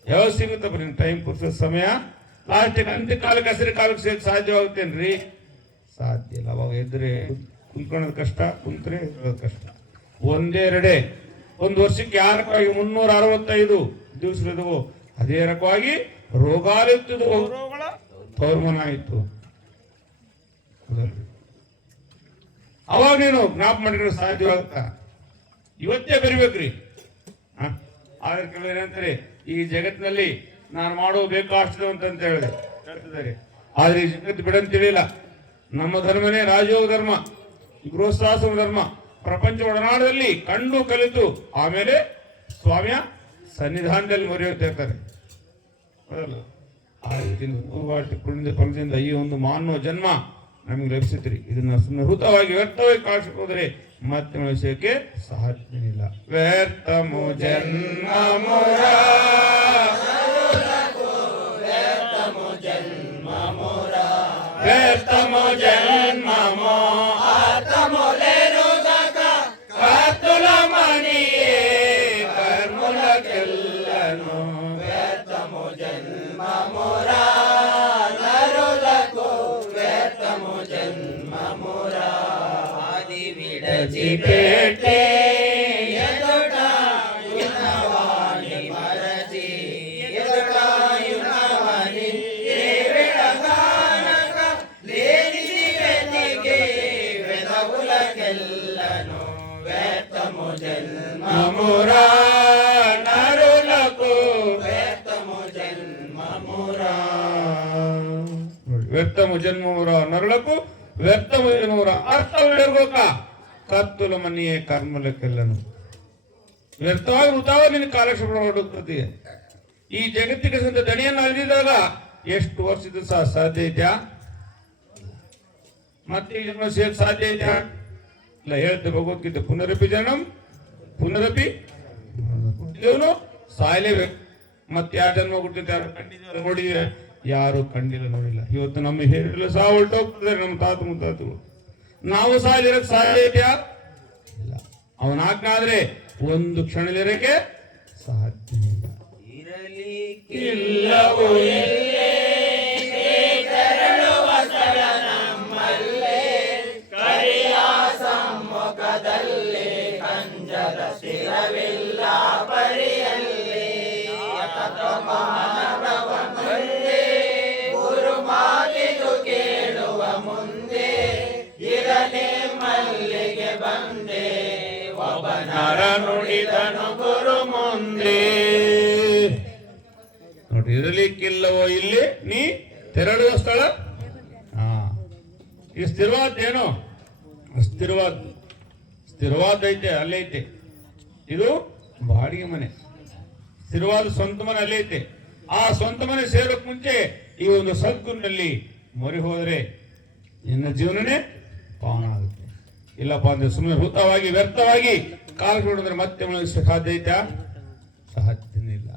ಯಾವಾಗ ಸಿಗುತ್ತಪ್ಪ ನಿನ್ನ ಟೈಮ್, ಪುರ್ಸತ್, ಸಮಯ? ಲಾಸ್ಟಿಗೆ ಅಂತ್ಯ ಕಾಲಕ್ಕೆ ಹಸಿರು ಕಾಲಕ್ಕೆ ಸೇರಿ ಸಾಧ್ಯವಾಗುತ್ತೇನ್ರಿ? ಸಾಧ್ಯ ಇಲ್ಲ. ಅವಾಗ ಎದ್ರೆ ಕುಂತ್ಕೊಳ್ಳೋದು ಕಷ್ಟ, ಕುಂತ್ರೆ ಇರೋದು ಕಷ್ಟ. ಒಂದೆರಡೇ, ಒಂದು ವರ್ಷಕ್ಕೆ ಯಾವ ರಕವಾಗಿ 365 ದಿವಸಗಳಿದ್ವು, ಅದೇ ರಕವಾಗಿ ರೋಗಾಲಿತ್ತಿದ್ವು, ತೌರ್ಮನ ಆಯಿತು. ಅವಾಗ ನೀನು ಜ್ಞಾಪ ಮಾಡಿದ್ರೆ ಸಾಧ್ಯವಾಗುತ್ತಾ? ಇವತ್ತೇ ಬರಿಬೇಕ್ರಿ. ಆದ್ರೆ ಕೆಲವರು ಏನಂತಾರೆ, ಈ ಜಗತ್ತಿನಲ್ಲಿ ನಾನು ಮಾಡೋ ಬೇಕಾಗ್ತದೆ ಅಂತ ಹೇಳ್ತಿದ್ದಾರೆ. ಆದ್ರೆ ಈ ಜಗತ್ತು ಬಿಡಂತ ತಿಳಿಲ್ಲ. ನಮ್ಮ ಧರ್ಮನೇ ರಾಜಯೋಗ ಧರ್ಮ, ಗೃಹಸ್ಥಾಶ್ರಮ ಧರ್ಮ. ಪ್ರಪಂಚ ಒಡನಾಡದಲ್ಲಿ ಕಂಡು ಕಲಿತು ಆಮೇಲೆ ಸ್ವಾಮಿಯ ಸನ್ನಿಧಾನದಲ್ಲಿ ಮೊರೆಯುತ್ತಾ ಇರ್ತಾರೆ. ಆ ರೀತಿ ಪುಣ್ಯದ ಫಲದಿಂದ ಈ ಒಂದು ಮಾನವ ಜನ್ಮ ನಮಗೆ ಲಭಿಸುತ್ತೀರಿ. ಇದನ್ನ ಸುಮ್ಮನೆ ಹೃತವಾಗಿ ವ್ಯರ್ಥವಾಗಿ ಕಾಣಿಸಿಕೊಂಡು ಹೋದರೆ ಮತ್ತೆ ವಿಷಯಕ್ಕೆ ಸಾಧ್ಯವಿಲ್ಲ. ವ್ಯರ್ಥಮು ಜನ್ಮ ಮುರ, ವ್ಯರ್ಥಮು ಜನ್ಮ ಕರ್ತುಲ ಮಣಿಯೇ ಕರ್ಮುಲಕ್ಕೆಲ್ಲನು. ವ್ಯರ್ಥಮು ಜನ್ಮ ಮುರ ನರುಲಕು, ವ್ಯರ್ಥಮು ಜನ್ಮ ಮುರ ಆದಿ ವಿಡಜಿ ಪೇಟೆ ಎದುಟಾಯುನವಾಣಿ ಮರಜಿ ಎದುಟಾಯುನವಾಣಿ ರೇವಿಡಗಾನಕ ಲೇನಿಸಿ ವೆನಿಗೆ ವೆದವುಲಕ್ಕೆಲ್ಲನು. ವ್ಯರ್ಥಮು ಜನ್ಮ ಮುರ ನರುಲಕು, ವ್ಯರ್ಥಮು ಜನ್ಮ ಮುರ. ವ್ಯರ್ಥಮು ಜನ್ಮ ಮುರ ನರುಳಕು, ವ್ಯರ್ಥಮು ಜನ್ಮ ಮುರ. ಅರ್ಥವಿಡಗೋಕ ಕತ್ತುಲ ಮನೆಯೇ ಕರ್ಮಲಕ್ಕೆಲ್ಲನು. ವ್ಯರ್ಥವಾಗಿ ವೃತಾವಾಗಿ ನಿನ್ನ ಕಾಲಕ್ಷೇಪ ಮಾಡುತ್ತದೆ. ಈ ಜಗತ್ತಿಗೆ ಸಂತ ದಣಿಯನ್ನು ಅಲ್ಲಿದ್ದಾಗ ಎಷ್ಟು ವರ್ಷದ ಸಹ ಸಾಧ್ಯ ಐತ್ಯಾ? ಮತ್ತೆ ಈ ಜನ್ಮ ಸೇರ್ ಸಾಧ್ಯ ಐತ್ಯಾ? ಇಲ್ಲ. ಹೇಳ್ತೆ ಭಗವದ್ಗೀತೆ, ಪುನರಪಿ ಜನಂ ಪುನರಪಿ. ಹುಟ್ಟಿದವನು ಸಾಯಲೇಬೇಕು. ಮತ್ತೆ ಯಾವ ಜನ್ಮ ಹುಟ್ಟಿದ ಯಾರು ಕಂಡಿದ್ದಾರೆ ನೋಡಿದ್ರೆ? ಯಾರು ಕಂಡಿಲ್ಲ, ನೋಡಿಲ್ಲ. ಇವತ್ತು ನಮ್ಮ ಹೇಳಿಲ್ಲ ಸಹ ಹೊರಟೋಗ್ತದೆ ನಮ್ಮ ತಾತ ಮುತ್ತಾತಗಳು. ನಾವು ಸಾಯಲಿರಕ್ಕೆ ಸಾಧ್ಯ ಇದೆಯಾ? ಇಲ್ಲ. ಅವನ ಆಜ್ಞೆ ಆದ್ರೆ ಒಂದು ಕ್ಷಣಲಿರಕ್ಕೆ ಸಾಧ್ಯವಿಲ್ಲ. ಇರಲಿಕ್ಕಿಲ್ಲವೋ ಎಲ್ಲೇ ತೆರಳುವ ಸ್ಥಳ ನಮ್ಮಲ್ಲೇ, ಕರಿಯ ಸಮ್ಮುಖದಲ್ಲಿ ಕಂಜದ ಸ್ಥಿರವಿಲ್ಲ ಪರಿಯಲ್ಲೇ. ಮಾನವ ಮುಂದೆ ಗುರು ಮಾತಿದು ಕೇಳುವ ಮುಂದೆ, ಇರಲಿ ಮಲ್ಲಿಗೆ ಬಂದೆ ಒಬ್ಬನರ ನುಡಿದನು ಗುರು ಮುಂದೆ. ನೋಡಿ, ಇರಲಿಕ್ಕಿಲ್ಲವೋ ಇಲ್ಲಿ ನೀ ತೆರಳುವ ಸ್ಥಳ. ಈ ಸ್ಥಿರವಾದ್ದೇನೋ ಸ್ಥಿರವಾದೈತೆ, ಅಲ್ಲೇ ಐತೆ. ಇದು ಬಾಡಿಗೆ ಮನೆ, ಸ್ಥಿರವಾದ ಸ್ವಂತ ಮನೆ ಅಲ್ಲೇ ಐತೆ. ಆ ಸ್ವಂತ ಮನೆ ಸೇರೋಕ್ ಮುಂಚೆ ಈ ಒಂದು ಸದ್ಗುರಿನಲ್ಲಿ ಮೊರೆ ಹೋದರೆ ನಿನ್ನ ಜೀವನನೇ ಪಾವನ ಆಗುತ್ತೆ. ಇಲ್ಲಪ್ಪ ಅಂದ್ರೆ ಸುಮ್ಮನೆ ಹೃತವಾಗಿ ವ್ಯರ್ಥವಾಗಿ ಕಾಲ ನೋಡಿದ್ರೆ ಮತ್ತೆ ಮುಳುಗಿಸಕ್ಕೆ ಸಾಧ್ಯ ಐತಾ? ಸಾಧ್ಯನೇ ಇಲ್ಲ.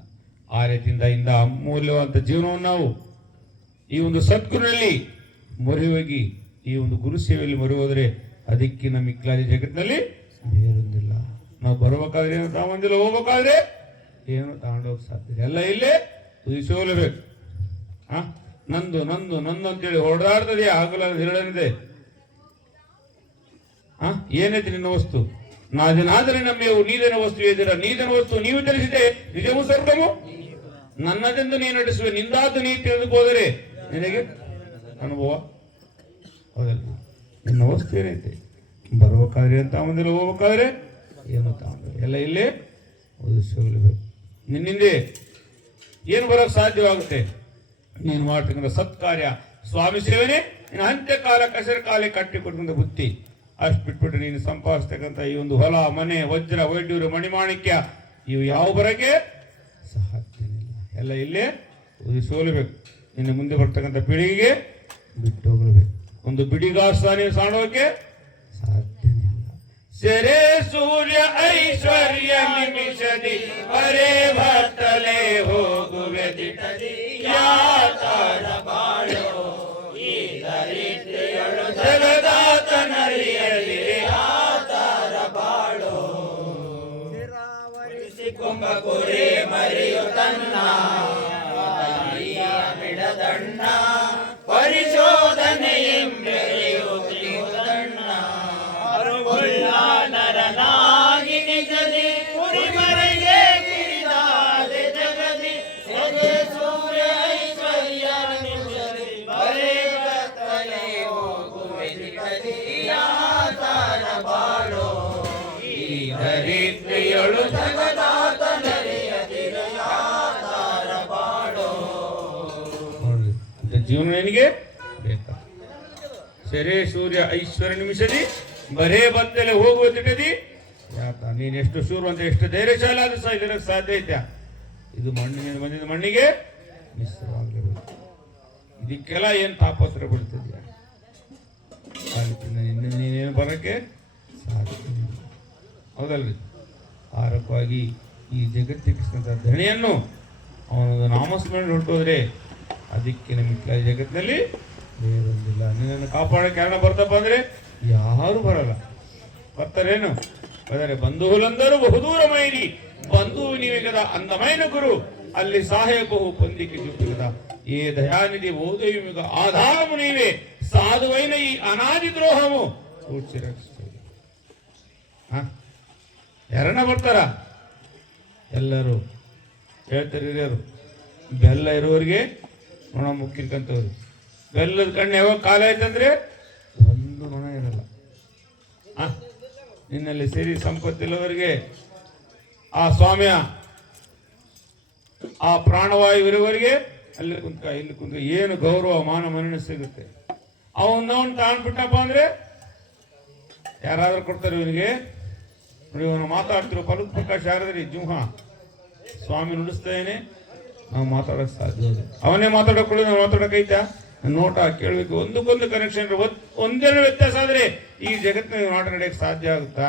ಆ ರೀತಿಯಿಂದ ಇಂದ ಅಮೂಲ್ಯವಾದ ಜೀವನವನ್ನು ನಾವು ಈ ಒಂದು ಸದ್ಗುರಿನಲ್ಲಿ ಮೊರೆ ಹೋಗಿ ಈ ಒಂದು ಗುರು ಸೇವೆಯಲ್ಲಿ ಮೊರೆ ಹೋದರೆ ಅದಕ್ಕೆ ನಮ್ಮ ಮಿಕ್ಲಾದಿ ಜಗತ್ತಿನಲ್ಲಿ ಬೇರೊಂದಿಲ್ಲ. ನಾವು ಬರ್ಬೇಕಾದ್ರೆ ಏನು ತಗೊಂಡಿಲ್ಲ, ಹೋಗ್ಬೇಕಾದ್ರೆ ಏನು ತಗೊಂಡೋಗಿ ಸಾಧ್ಯ ಎಲ್ಲ ಇಲ್ಲೇ ಉದಿಸೋಲೇಬೇಕು. ನಂದು ನಂದು ನಂದು ಅಂತೇಳಿ ಹೊಡೆದಾಡ್ತದೆಯಾ? ಆಗಲ್ಲ, ಹಿರಳನಿದೆ. ಏನೈತಿ ನಿನ್ನ ವಸ್ತು? ನಾದನಾದರೆ ನಮ್ಮೆವು ನೀದನ ವಸ್ತು ಎದಿರ ನೀದನ ವಸ್ತು ನೀವು ತಿಳಿಸಿದೆ ನಿಜವೂ ಸ್ವರ್ಗಮು. ನನ್ನದೆಂದು ನೀನು ನಡೆಸುವೆ, ನಿಂದಾದ್ದು ನೀ ತಿಳಿದುಕೋದರೆ ನಿನಗೆ ಅನುಭವ. ಹೌದಲ್ಲ? ನಿನ್ನ ವಸ್ತು ಏನೈತೆ? ಬರ್ಬೇಕಾದ್ರೆ ಅಂತ ಮುಂದಿಲ್ಲ, ಹೋಗ್ಬೇಕಾದ್ರೆ ಏನು ತಗೊಂಡ್ರೆ ಎಲ್ಲ ಇಲ್ಲೇ ಓದಿಸಬೇಕು. ನಿನ್ನಿಂದೆ ಏನು ಬರೋಕ್ಕೆ ಸಾಧ್ಯವಾಗುತ್ತೆ? ನೀನು ಮಾಡ್ತಕ್ಕಂಥ ಸತ್ಕಾರ್ಯ ಸ್ವಾಮಿ ಸೇವೆನೇ ನಿನ್ನ ಅಂತ್ಯಕಾಲ ಕಸರ ಕಾಲ ಕಟ್ಟಿ ಕೊಟ್ಟಂತ ಬುತ್ತಿ. ಅಷ್ಟು ಬಿಟ್ಬಿಟ್ಟು ನೀನು ಸಂಪಾದಿಸ್ತಕ್ಕಂಥ ಈ ಒಂದು ಹೊಲ, ಮನೆ, ವಜ್ರ, ವೈಡ್ಯೂರು, ಮಣಿಮಾಣಿಕ್ಯ ಇವು ಯಾವ ಬರಕ್ಕೆ ಸಾಧ್ಯವಿಲ್ಲ. ಎಲ್ಲ ಇಲ್ಲೇ ಸೋಲಬೇಕು. ಇನ್ನು ಮುಂದೆ ಬರ್ತಕ್ಕಂಥ ಪೀಳಿಗೆಗೆ ಬಿಟ್ಟು ಹೋಗಬೇಕು. ಒಂದು ಬಿಡಿಗಾಸ ನೀವು ಸಾಣೋಕೆ ಸಾಧ್ಯವಿಲ್ಲ. ಸೆರೆ ಸೂರ್ಯ ಐಶ್ವರ್ಯ ನಿಮಿಷದಿ ಬರೇ ಬರ್ತಲೇ ಹೋಗುವೆ ದಿಟದಿ ಯಾತಾರ ಬಾಳೋ ಈ ದರಿದ್ರೆಯಳು ಜಗದಾತನರಿಯಲಿ ಕುರಿ ಮರಿಯು ತನ್ನ ತಾಯಿಯ ಬಿಡದಣ್ಣ ಪರಿಶೋಧನೆಯೆಂಬೆರೆಯುವುದಣ್ಣ ಅರುಗುಳ್ಳ ನರನಾಗಿ ನಿಜದಿ ಕುರಿಮರಿಗೆ ಕಿರಿದಾದೆ ಜಗದಿ ಸೆದೆ ಸೂರ್ಯ ಐಶ್ವರ್ಯ ನಿಜದಿ ಬರೇ ಕತ್ತಲೆ ಹೋಗುವೆ ಯಾತಾರ ಬಾಳೋ ಈ ದರಿದ್ರಿಯಳು ಜಗದಾತ ನರಿಯದಿರ ಯಾತಾರ ಬಾಳೋ. ನೋಡ್ರಿ, ಇಂಥ ಜೀವನ ನಿನಗೆ ಬೇಕಾ? ಸೆರೆ ಸೂರ್ಯ ಐಶ್ವರ್ಯ ನಿಮಿಷದಿ ಬರೇ ಬತ್ತಲೆ ಹೋಗುವ ತಿಟದಿ ಯಾಕ ನೀನು ಎಷ್ಟು ಶೂರು ಅಂತ ಎಷ್ಟು ಧೈರ್ಯಶಾಲಿ ಆದ್ರೂ ಸಹ ಇದಕ್ಕೆ ಸಾಧ್ಯ ಐತ್ಯಾ? ಇದು ಮಣ್ಣಿನಿಂದ ಬಂದಿದ್ದ ಮಣ್ಣಿಗೆ ಮಿಶ್ರವಾಗಲೇಬೇಕು. ಇದಕ್ಕೆಲ್ಲ ಏನು ತಾಪತ್ರ ಬಿಡ್ತಿದ್ಯಾ? ನೀನೇನು ಬರೋಕ್ಕೆ ಸಾಧ್ಯ ಇಲ್ಲ. ಹೌದಲ್ರಿ? ಆರಕ್ಕಾಗಿ ಈ ಜಗತ್ತಿಗೆ ಧಣಿಯನ್ನು ಅವನೊಂದು ನಾಮಸ್ಮರಣೆ ಹುಟ್ಟೋದ್ರೆ ಅದಕ್ಕೆ ನಮಗೆ ಜಗತ್ತಿನಲ್ಲಿ ಬೇರೊಂದಿಲ್ಲ. ನಿನ್ನನ್ನು ಕಾಪಾಡೋಕೆ ಯಾರನ್ನ ಬರ್ತಪ್ಪ ಅಂದ್ರೆ ಯಾರು ಬರಲ್ಲ. ಬರ್ತಾರೇನು? ಆದರೆ ಬಂಧುవులందరూ ಬಹುದೂರ ಮೈರಿ ಬಂಧುವು ನೀವೇ కదా అందమైన గురు ಅಲ್ಲಿ సాహేబహు పొందికి చూపి కదా ఏ దయానిధి ఓదవి మీకు ఆధారము నీవే సాధువైన ఈ అనాది ద్రోహము ಕೂಡ್ಸಿ ರಕ್ಷಿಸ್ತೇವೆ. ಯಾರನ್ನ ಬರ್ತಾರ? ಎಲ್ಲರೂ ಹೇಳ್ತಾರೆ ಹಿರಿಯರು, ಬೆಲ್ಲ ಇರೋರಿಗೆ ನೊಣ ಮುಕ್ಕಿರ್ಕಂತವ್ರು. ಬೆಲ್ಲದ ಕಣ್ಣು ಯಾವಾಗ ಕಾಲ ಆಯ್ತಂದ್ರೆ ಒಂದು ನೊಣ ಇರಲ್ಲ. ನಿನ್ನಲ್ಲಿ ಸಿರಿ ಸಂಪತ್ತಿಲ್ಲವರಿಗೆ ಆ ಸ್ವಾಮ್ಯ ಆ ಪ್ರಾಣವಾಯು ಇರುವವರಿಗೆ ಅಲ್ಲಿ ಕುಂತ ಇಲ್ಲಿ ಕುಂತ ಏನು ಗೌರವ ಮಾನ ಮನ್ನಣೆ ಸಿಗುತ್ತೆ. ಅವನವನ್ ತಾಣ್ಬಿಟ್ಟಪ್ಪ ಅಂದ್ರೆ ಯಾರಾದ್ರೂ ಕೊಡ್ತಾರೆ ಇವನಿಗೆ. ನೋಡಿ, ಇವನು ಮಾತಾಡ್ತಿರೋ ಫಲದ ಪ್ರಕಾಶ ಯಾರಾದ್ರಿ ಜುಂಹ ಸ್ವಾಮಿ ನುಡಿಸ್ತೇನೆ, ನಾವು ಮಾತಾಡಕ್ ಸಾಧ್ಯ. ಅವನೇ ಮಾತಾಡಕೊಳ್ಳಿ, ನಾವು ಮಾತಾಡಕೈತಾ? ನೋಟ ಕೇಳಬೇಕು, ಒಂದಕ್ಕೊಂದು ಕನೆಕ್ಷನ್. ಒಂದೇನೋ ವ್ಯತ್ಯಾಸ ಆದ್ರೆ ಈ ಜಗತ್ತಿನ ನಾಟ ನಡೆಯಕ್ಕೆ ಸಾಧ್ಯ ಆಗುತ್ತಾ?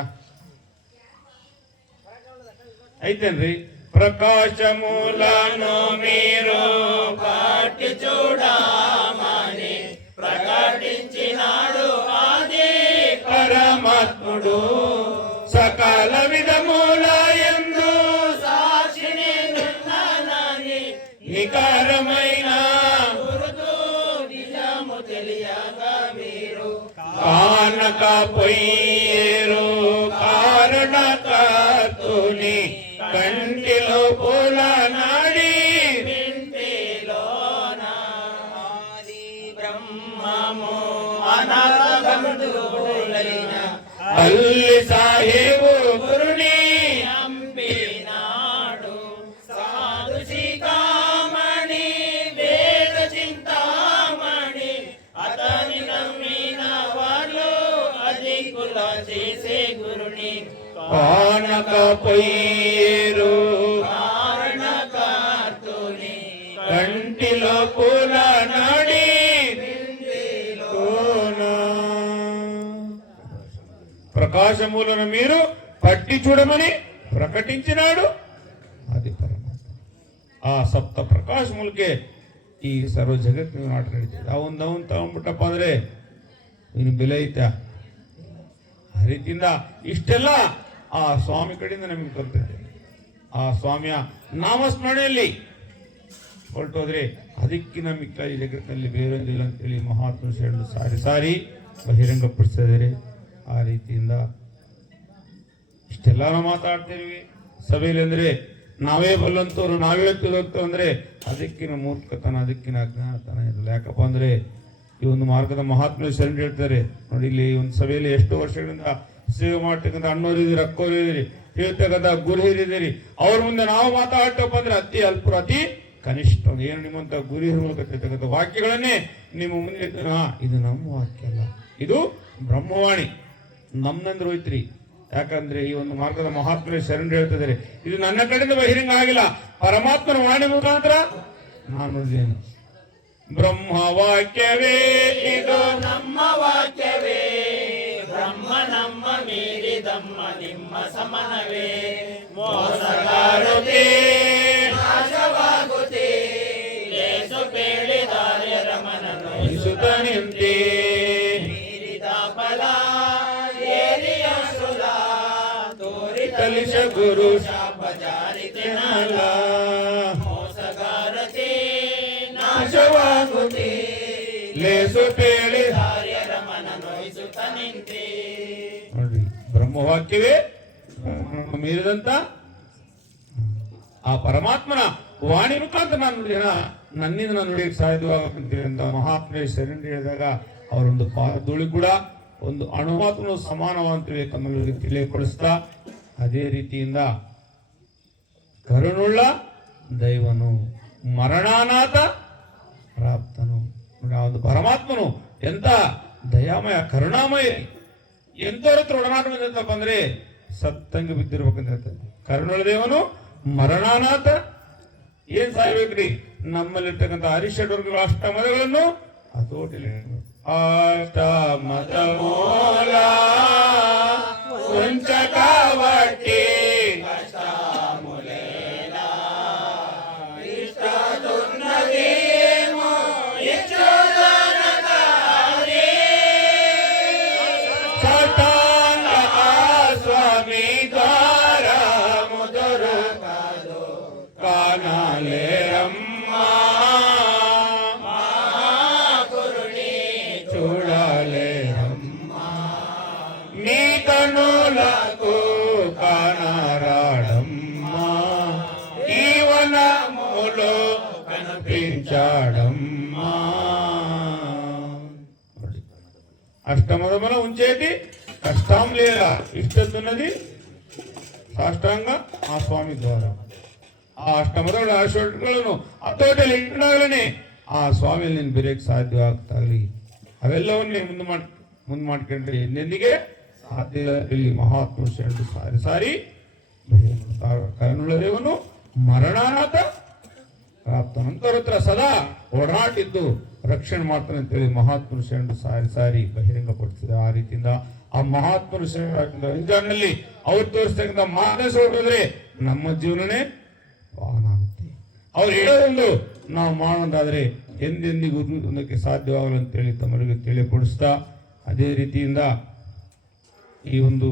ಐತೇನ್ರಿ? ప్రకాశ మూలను మీరు కాటి చూడమని ప్రకటించినాడు ఆది పరమాత్ముడు. సకల విధముల యందు సాక్షిని నిన్ననని నికారమైన గురుతు నిజము తెలియక మీరు కానకపోయేరు కారణ కర్తుని కంటిలో పూల నాడి ఇంటిలోన ఆది బ్రహ్మము అనాథ బంధువులైన అల్లి సాహేబు గురుని అంపినాడు సాధు శిఖామణి వేద చింతామణి అతని నమ్మిన వాళ్ళు అధికుల చేసే గురుని కానకపోయేరు కారణకర్తుని కంటిలో పూల నాడి ప్రకాశములను మీరు పట్టి చూడమని ప్రకటించినాడు అది పరమాత్మ. ಆ ಸಪ್ತ ಪ್ರಕಾಶ ಮೂಲಕೆ ಈ ಸರ್ವ ಜಗತ್ತಿನ ನಾಟ ನಡೀತದೆ. ಅವನ್ ತಗೊಂಡ್ಬಿಟ್ಟಪ್ಪ ಅಂದ್ರೆ ಇನ್ನು ಬೆಲೆ ಐತ. ಆ ರೀತಿಯಿಂದ ಇಷ್ಟೆಲ್ಲ ಆ ಸ್ವಾಮಿ ಕಡೆಯಿಂದ ನಮಗೆ ಬರ್ತದೆ. ಆ ಸ್ವಾಮಿಯ ನಾಮಸ್ಮರಣೆಯಲ್ಲಿ ಹೊರಟೋದ್ರೆ ಅದಕ್ಕೆ ನಮಗೆ ಈ ಜಗತ್ತಿನಲ್ಲಿ ಬೇರೊಂದಿಲ್ಲ ಅಂತೇಳಿ ಮಹಾತ್ಮ ಶರಣರು ಸಾರಿ ಸಾರಿ ಬಹಿರಂಗಪಡಿಸ್ತಾ ಇದ್ದಾರೆ. ಆ ರೀತಿಯಿಂದ ಇಷ್ಟೆಲ್ಲ ನಾವು ಮಾತಾಡ್ತೀವಿ ಸಭೆಯಲ್ಲಿ ಅಂದ್ರೆ ನಾವೇ ಬಲ್ಲಂತವ್ರು, ನಾವೇ ತಿಳಿದೋಗ್ತೇವೆ ಅಂದ್ರೆ ಅದಕ್ಕಿನ ಮೂರ್ಖತನ, ಅದಕ್ಕಿನ ಅಜ್ಞಾನತನ ಇರಲ್ಲ. ಯಾಕಪ್ಪ ಅಂದ್ರೆ ಈ ಒಂದು ಮಾರ್ಗದ ಮಹಾತ್ಮ ಶರಣರು ಹೇಳ್ತಾರೆ ನೋಡಿ, ಇಲ್ಲಿ ಒಂದು ಸಭೆಯಲ್ಲಿ ಎಷ್ಟೋ ವರ್ಷಗಳಿಂದ ಸೇವೆ ಮಾಡ್ತಕ್ಕಂಥ ಅಣ್ಣೋರು ಇದ್ದೀರಿ, ಅಕ್ಕೋರು ಇದ್ದೀರಿ, ಹೇಳ್ತಕ್ಕಂಥ ಗುರು ಹಿರಿದಿರಿ. ಅವ್ರ ಮುಂದೆ ನಾವು ಮಾತಾಡ್ತಪ್ಪ ಅಂದ್ರೆ ಅತಿ ಅಲ್ಪರು, ಅತಿ ಕನಿಷ್ಠ. ಏನು ನಿಮ್ಮಂತ ಗುರು ಹಿರಿಯ ಮೂಲಕ ತಿಳ್ತಕ್ಕಂಥ ವಾಕ್ಯಗಳನ್ನೇ ನಿಮ್ಮ ಮುಂದೆ ಇದು ನಮ್ಮ ವಾಕ್ಯ ಅಲ್ಲ, ಇದು ಬ್ರಹ್ಮವಾಣಿ. ನಮ್ನಂದ್ರೆ ಹೋಯ್ತ್ರಿ. ಯಾಕಂದ್ರೆ ಈ ಒಂದು ಮಾರ್ಗದ ಮಹಾತ್ಮರೇ ಶರಣರು ಹೇಳ್ತಿದ್ದಾರೆ, ಇದು ನನ್ನ ಕಡೆಯಿಂದ ಬಹಿರಂಗ ಆಗಿಲ್ಲ, ಪರಮಾತ್ಮನ ವಾಣಿ ಮುಖಾಂತರ ನಾನು ನುಡಿದೇನು. ಬ್ರಹ್ಮ ವಾಕ್ಯವೇ ಇದು ನಮ್ಮ ವಾಕ್ಯವೇ, ಬ್ರಹ್ಮ ನಮ್ಮ ಮೀರಿದಮ್ಮ ನಿಮ್ಮ ಸಮನವೇ. ಮೋಸಗಾರತೆ ನಾಶವಾಗುತ್ತೆ, ಏಸು ಕೇಳಿದಾರೆ ರಮನನು ಸುತನಿಂತೆ ಮೀರಿದ ಫಲ ಏರಿಯ ಸುಲ ತೋರಿ ಕಲಿಸ ಗುರು ಶಾಪ ಜಾರಿತೆ ಎನ್ನಲ ಮೋಸಗಾರತೆ ನಾಶವಾಗುತ್ತಿ ಲೇಸು ಪೇಳಿ ದಾರ್ಯರ ಮನ ನೋಯಿಸುತ್ತ ನಿಂತೆ. ನೋಡ್ರಿ, ಬ್ರಹ್ಮವಾಕ್ಯವೇ ಮೀರಿದಂತ ಆ ಪರಮಾತ್ಮನ ವಾಣಿ ಮುಖಾಂತರ ನಾನು ನನ್ನಿಂದ ನಾನು ನುಡಿಯಕ್ಕೆ ಸಾಧ್ಯವಾಗಂತೀವಿ ಅಂತ ಮಹಾತ್ಮೇ ಶರಣ ಹೇಳಿದಾಗ ಅವರೊಂದು ಪಾದಧೂಳಿ ಕೂಡ ಒಂದು ಅಣುಮಾತ್ಮನು ಸಮಾನವಂತವೇ ತಮ್ಮಲ್ಲಿ ತಿಳಿಯಪಡಿಸ್ತಾ ಅದೇ ರೀತಿಯಿಂದ ಕರುಣುಳ್ಳ ದೈವನು ಮರಣಾನಾಥ ಪ್ರಾಪ್ತನು. ಆ ಒಂದು ಪರಮಾತ್ಮನು ಎಂತ ದಯಾಮಯ ಕರುಣಾಮಯ, ಎಂತವ್ರ ಹತ್ರ ಒಡನಾಟ ಬಂದಿರ್ತಪ್ಪ ಅಂದ್ರೆ ಸತ್ತಂಗೆ ಬಿದ್ದಿರ್ಬೇಕಂತ ಹೇಳ್ತಾರೆ. ಕರುಣುಳ್ಳ ದೇವನು ಮರಣಾನಾಥ. ಏನ್ ಸಾಯ್ಬೇಕ್ರಿ? ನಮ್ಮಲ್ಲಿರ್ತಕ್ಕಂಥ ಹರಿಷಡ್ವರ್ಗಗಳ ಅಷ್ಟಮದಗಳನ್ನು ಹತೋಟಿಲಿ ಅಷ್ಟಮದ ಮೂಲ ವಂಚಕವಟ್ಟಿ ಸ್ವಾಮಿ ದ್ವಾರ ಮುದರು ಕಾನಾಲೆ ಅಮ್ಮ ಕುರುಡಿ చూడాలే నీ కనులకు కానరాడమ్మా ఈవనములో కనిపించాడమ్మా. అష్టమద మన ఉంచేటి కష్టం లేదా ఇష్టతున్నది సాష్టాంగ ఆ స్వామి ద్వారా ಆ ಅಷ್ಟಮದಗಳ ಆಶೋಟ್ಗಳನ್ನು ಹತೋಟಿಯಲ್ಲಿ ಇಟ್ಟಾಗಲೇ ಆ ಸ್ವಾಮಿಯಲ್ಲಿ ನೀನು ಬೆರೆಯಕ್ಕೆ ಸಾಧ್ಯವಾಗ್ತಾಗಲಿ. ಅವೆಲ್ಲವನ್ನೇ ಮುಂದೆ ಮಾಡ್ಕೊಂಡ್ರೆ ಎಂದೆಂದಿಗೆ ಸಾಧ್ಯ ಇಲ್ಲಿ ಮಹಾತ್ಮ ಶರಣರು ಸಾರಿ ಸಾರಿ ಕರುಣುಳ್ಳ ದೇವನು ಮರಣಾನಾಥ ಪ್ರಾಪ್ತನಂತರ ಹತ್ರ ಸದಾ ಓಡಾಟಿದ್ದು ರಕ್ಷಣೆ ಮಾಡ್ತಾನೆ ಅಂತೇಳಿ ಮಹಾತ್ಮರು ಶರಣರು ಸಾರಿ ಸಾರಿ ಬಹಿರಂಗಪಡಿಸಿದೆ. ಆ ರೀತಿಯಿಂದ ಆ ಮಹಾತ್ಮರು ಶರಣರಲ್ಲಿ ಅವ್ರು ತೋರಿಸ್ತಕ್ಕಂಥ ಮಾರ್ಗದರ್ಶ ಹೊರಟಿದ್ರೆ ನಮ್ಮ ಜೀವನನೇ ಆಗುತ್ತೆ. ಅವ್ರು ಹೇಳೋದೊಂದು ನಾವು ಮಾಡೋದಾದ್ರೆ ಎಂದೆಂದಿಗೂ ಒಂದಕ್ಕೆ ಸಾಧ್ಯವಾಗಲ್ಲ ಅಂತೇಳಿ ತಮ್ಮರಿಗೆ ತಿಳಿಪಡಿಸ್ತಾ ಅದೇ ರೀತಿಯಿಂದ ಈ ಒಂದು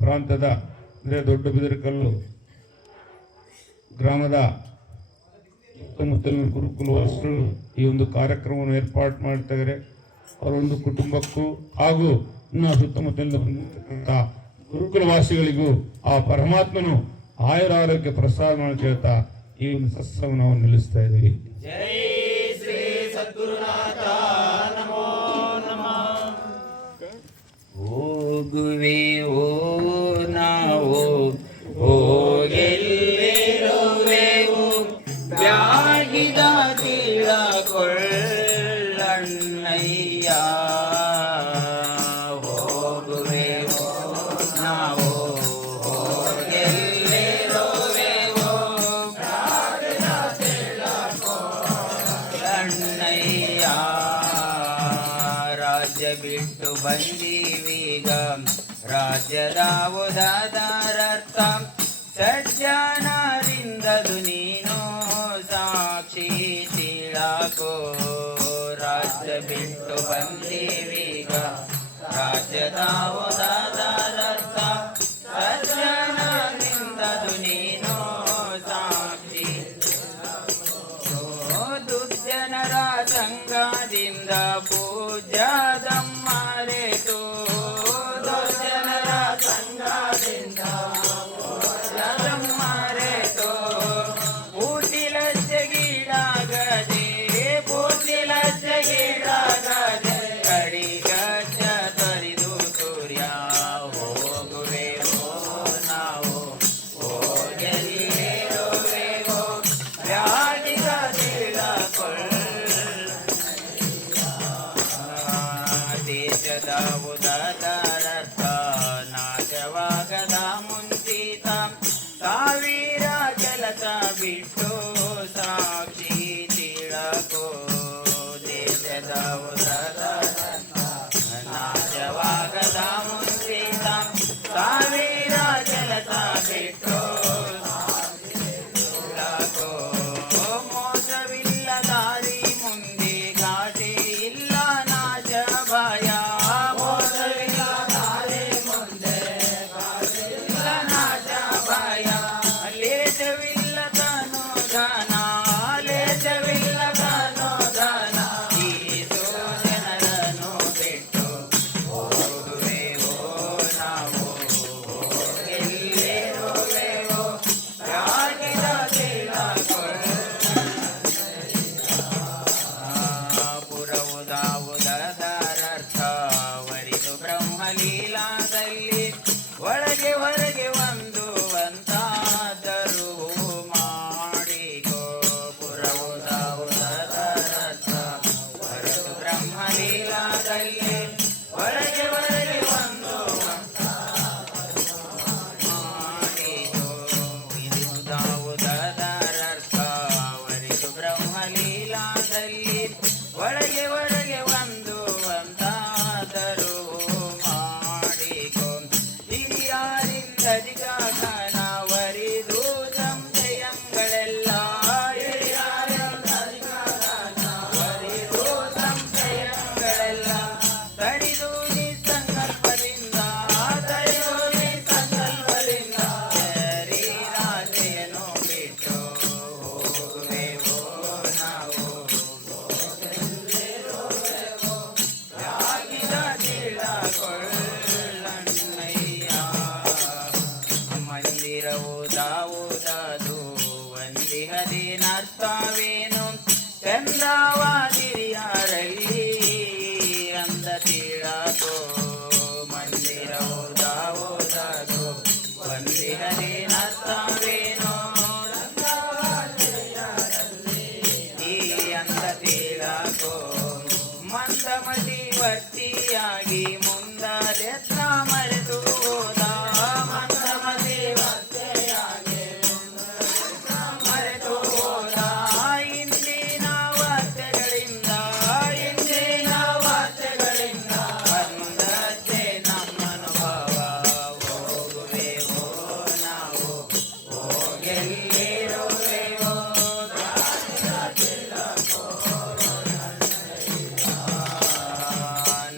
ಪ್ರಾಂತದ ಅಂದರೆ ದೊಡ್ಡ ಬಿದರಕಲ್ಲು ಗ್ರಾಮದ ಸುತ್ತಮುತ್ತಲಿನ ಗುರುಕುಲವಾಸಿಗಳು ಈ ಒಂದು ಕಾರ್ಯಕ್ರಮವನ್ನು ಏರ್ಪಾಡು ಮಾಡ್ತಾ ಇದ್ದಾರೆ. ಅವರೊಂದು ಕುಟುಂಬಕ್ಕೂ ಹಾಗೂ ಇನ್ನು ಸುತ್ತಮುತ್ತಲಿನ ಗುರುಕುಲವಾಸಿಗಳಿಗೂ ಆ ಪರಮಾತ್ಮನು ಆಯುರಾರೋಗ್ಯ ಪ್ರಸಾದ ಮಾಡಿ ಕೇಳ್ತಾ ಈ ಒಂದು ಸತ್ಸಂಗ ನಾವು ನಿಲ್ಲಿಸ್ತಾ ಇದ್ದೀವಿ. ಜೈ ಶ್ರೀ ಸದ್ಗುರುನಾಥ ನಮೋ ನಮಃ. ಹೋಗುವೆ ಓ ನಾವು ಹೋಗೆಲ್ಲಿರುವೆವು ಬ್ಯಾಗಿದ ತಿಳಕೊಳ್ಳಣ್ಣಯ್ಯ. ಹೋಗುವೆ ಓ ನಾವು ಬಿಟ್ಟು ಬಂದೀವೀಗ ರಾಜ್ಯದ ಉದಾರರ್ಥ ಸಜ್ಜನರಿಂದದು ನೀನು ಸಾಕ್ಷಿ ತಿಳಕೋ. ರಾಜ್ಯ ಬಿಟ್ಟು ಬಂದೀವೀಗ ರಾಜ್ಯದ ಉದಾರರ್ಥ ಸಜ್ಜನರಿಂದದು ನೀನು ಸಾಕ್ಷಿ. ದುರ್ಜನರ ಸಂಘದಿಂದ ಪೂಜ್ಯದಮ್ಮರೆತು ದುರ್ಜನರ ಸಂಘದಿಂದ ಪೂಜ್ಯದಮ್ಮರೆತು ಪೂರ್ತಿ ಲಜ್ಜೆಗೀಡಾಗದೆ ಕಡಿಗಜ್ಜ ತೊರಿದು ಸೂರ್ಯ. ಹೋಗುವೆವೋ ನಾವು ಹೋಗೆಲ್ಲಿರುವೆವೋ ಬ್ಯಾಡಿಗ ದೇಶದ ಉದರ ಚೀಲದಲ್ಲಿ ಒಳಗೆ ಹೊರಗೆ ಒಂದು ಒಂದಾದರೂ ಮಾಡಿಕೊ ಹಿರಿಯಾರಿಂದ ಜಿಗಾಗನ ವರಿದು ಸಂಶಯಗಳೆಲ್ಲ ವರಿದು ಸಂಶಯಗಳೆಲ್ಲ ತಡಿದು ನೀ ಸಂಕಲ್ಪದಿಂದ ತಡೆದು ನೀ ಸಂಕಲ್ಪದಿಂದ ಶರೀರಾಶೆಯನ್ನು ಬಿಟ್ಟು ಹೋಗುವೆವೋ ನಾವು ಯಾಗಿದ ತಿಳಕೊಳ್ಳಣ್ಣಯ್ಯ ಮಂದಿರವು ದಾವುದದು ಒಂದಿಹದಿನರ್ಥವೇನು ಚಂದ್ರವಾದಿರಿಯಾರಲ್ಲಿ ಅಂದ ತಿಳಕೋ ಮಂದಿರವು ದಾವುದದು ಒಂದಿಹದಿನರ್ಥವೇನು ಈ ಅಂದ ತಿಳಕೋ ಮಂದಮತಿ ವರ್ತಿಯಾಗಿ ಮುಂದೆತ್ತ ಮರೆತು ಹೋದ ಮಂದಮತಿ ವರ್ತಿಯಾಗಿ ಮರೆತು ಹೋದ ಇಂದಿನ ವಾರ್ತೆಗಳಿಂದ ಬಂದದ್ದೇ ನಮ್ಮನುಭವ ಹೋಗುವೆವೋ ನಾವು ಹೋಗೆಲ್ಲಿರುವೆವೋ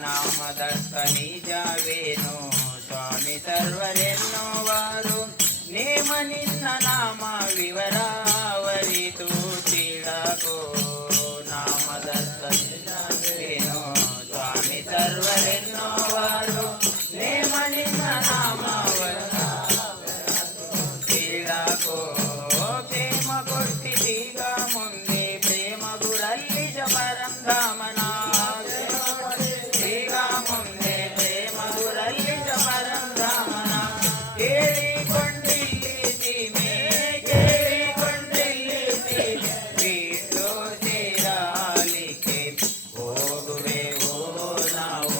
ನಾಮದತ್ತ ನಿಜವೇನು ಸ್ವಾಮಿ ಸರ್ವರೆನ್ನುವರು ನೇಮ ನಿನ್ನ ನಾಮ ವಿವರಾವರಿತು ತಿಳಕೋ ನಾಮದತ್ತ ನಿಜವೇನು ಸ್ವಾಮಿ ಸರ್ವರೆನ್ನುವರು ನೇಮ ನಿನ್ನ ನಾಮ ತಿಳಕೋ ಪ್ರೇಮ ಕೊಟ್ಟಿದೀಗ ಮುಂದೆ ಪ್ರೇಮ ಗುರಲ್ಲಿ ಪರಂಧಾಮನ ಈಗ ಮುಂದೆ ಪ್ರೇಮ ಗುರಲ್ಲಿ ಪರಂಧಾಮನ ಕೇಳಿಕೊಂಡಿಲ್ಲಿ ಸೀಮೆ ಕೇಳಿಕೊಂಡಿಲ್ಲಿ ಸೀಮೆ ಬಿಟ್ಟು ಸೇರಲಿಕ್ಕೆ ಹೋಗುವೆವೋ ನಾವು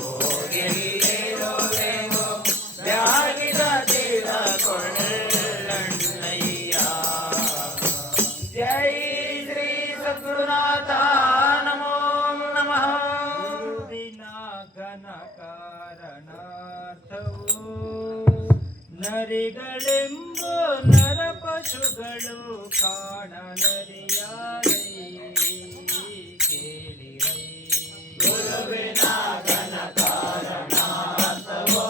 ಹೋಗೆಲ್ಲಿರುವೆವೋ ಬ್ಯಾಗಿದ ತಿಳಕೊಳ್ಳಣ್ಣಯ್ಯ ಜೈ ಶ್ರೀ ಸದ್ಗುರುನಾಥ ನಮೋ ನಮಃ ಗುರುವಿನ ಘನ ಕಾರಣಾರ್ಥವು ನರಿಗಳೆಂಬೋ ನರ ಪಶುಗಳು ಕಾಣಲರಿಯಾರೈ ಕೇಳಿರೈ ಗುರುವಿನ ಘನ ಕಾರಣಾರ್ಥವು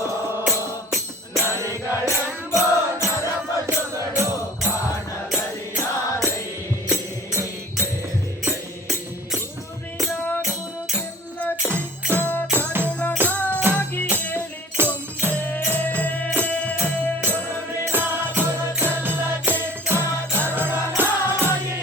ನರಿಗಳೆಂಬೋ ನರ ಪಶುಗಳು ಕಾಣಲರಿಯಾರೈ ಗುರುವಿನ ಗುರುತೆಲ್ಲ ಚಿತ್ತ ತರುಣನಾಗಿ ಹೇಳಿಕೊಂಡೆ ಗುರುವಿನ ಗುರುತೆಲ್ಲ ಚಿತ್ತ ತರುಣನಾಗಿ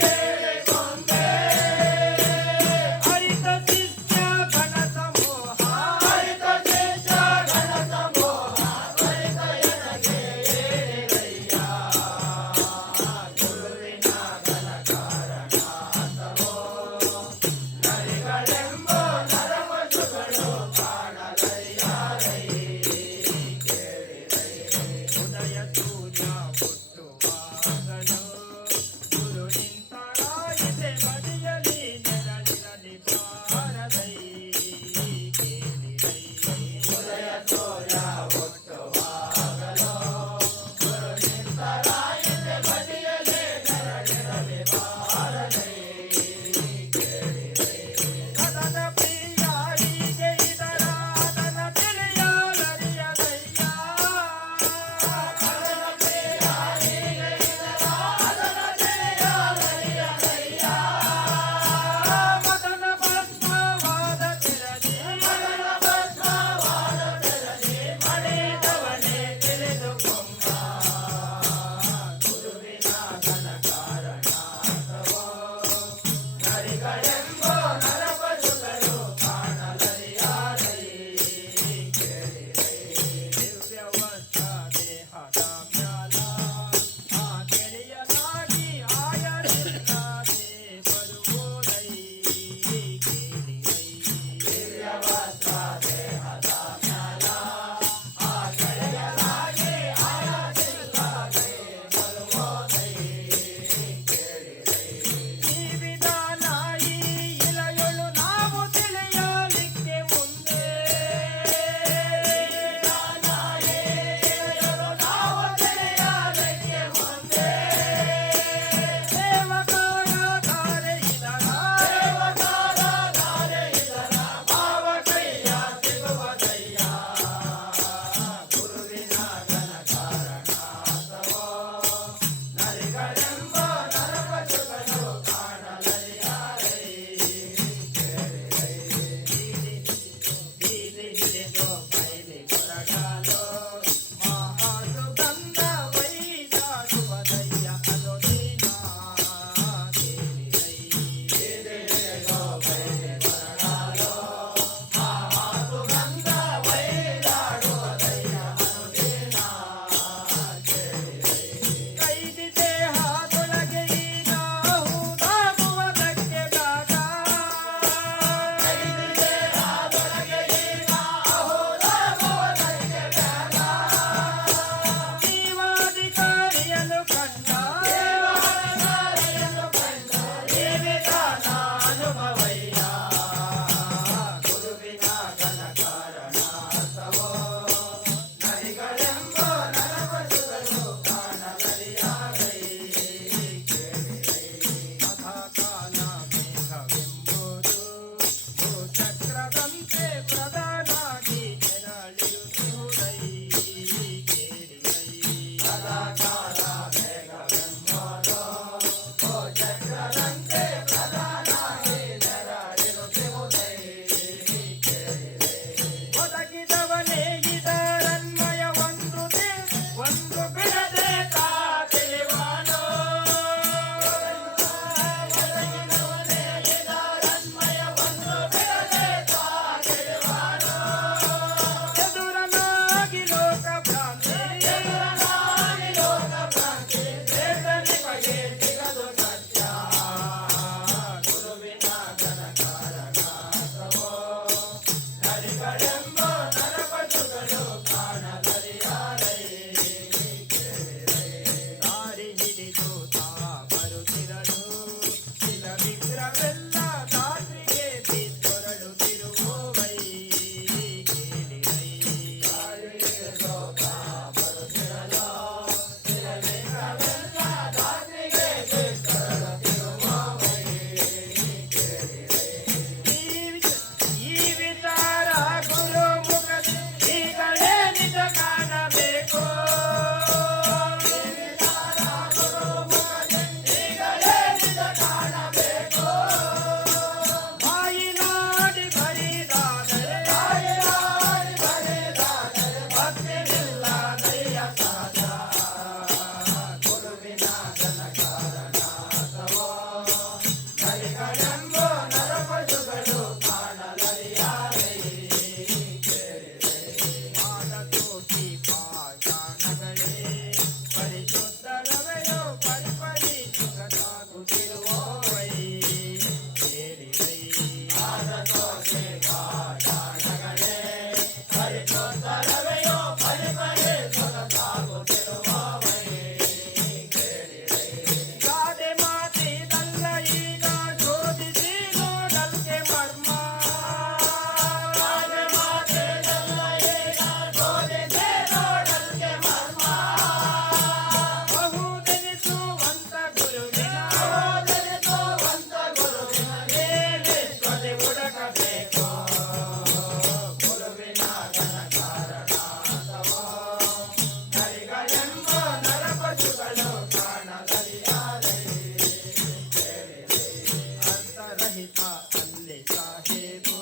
ಸಹಿತ ಅಲ್ಲಿ ಸಾಹೇಬು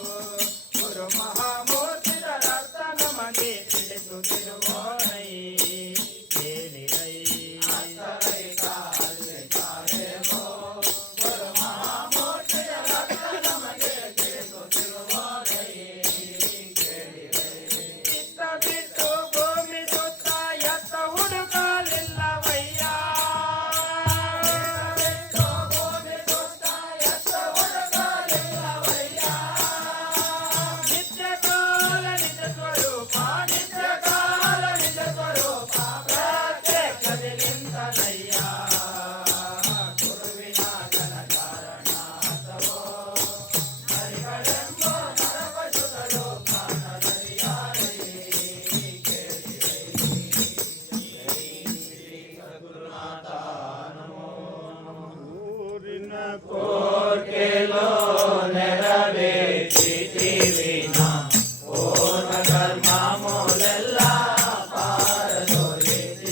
ಗುರು ಮಹಾಮೂರ್ತಿಗಳ ಅರ್ಥ ನಮಗೆ ತಿಳಿಸುತ್ತಿರುವೋಣೈ ಕೇಳಿರೈ ಚಿತ್ತ ಬಿಟ್ಟು ಭೂಮಿ ಸುತ್ತ ಎತ್ತ ಹುಡುಕಾಲಿಲ್ಲವಯ್ಯ ನಿತ್ಯ ಕಾಲ ನಿಜ ಸ್ವರೂಪ ನಿತ್ಯ ಕಾಲ ನಿಜ ಸ್ವರೂಪ ಪ್ರತ್ಯಕ್ಷದಿ ನಿಂತನಯ್ಯ ಗುರುವಿನ ಜನ ಕಾರಣ ಅಥವೋ ಹರಿಗಳೆಂಬ ನರಪಶುಗಳು ಕಾಣದರಿಯಾರೈ ಕೋರ್ಕೆಲೋ ನೆರವೇರಿಸಿದಿವಿನ ಪೂರ್ವ ಕರ್ಮ ಮೂಲೆಲ್ಲ ಪಾರದೊಲಿಸಿವಿ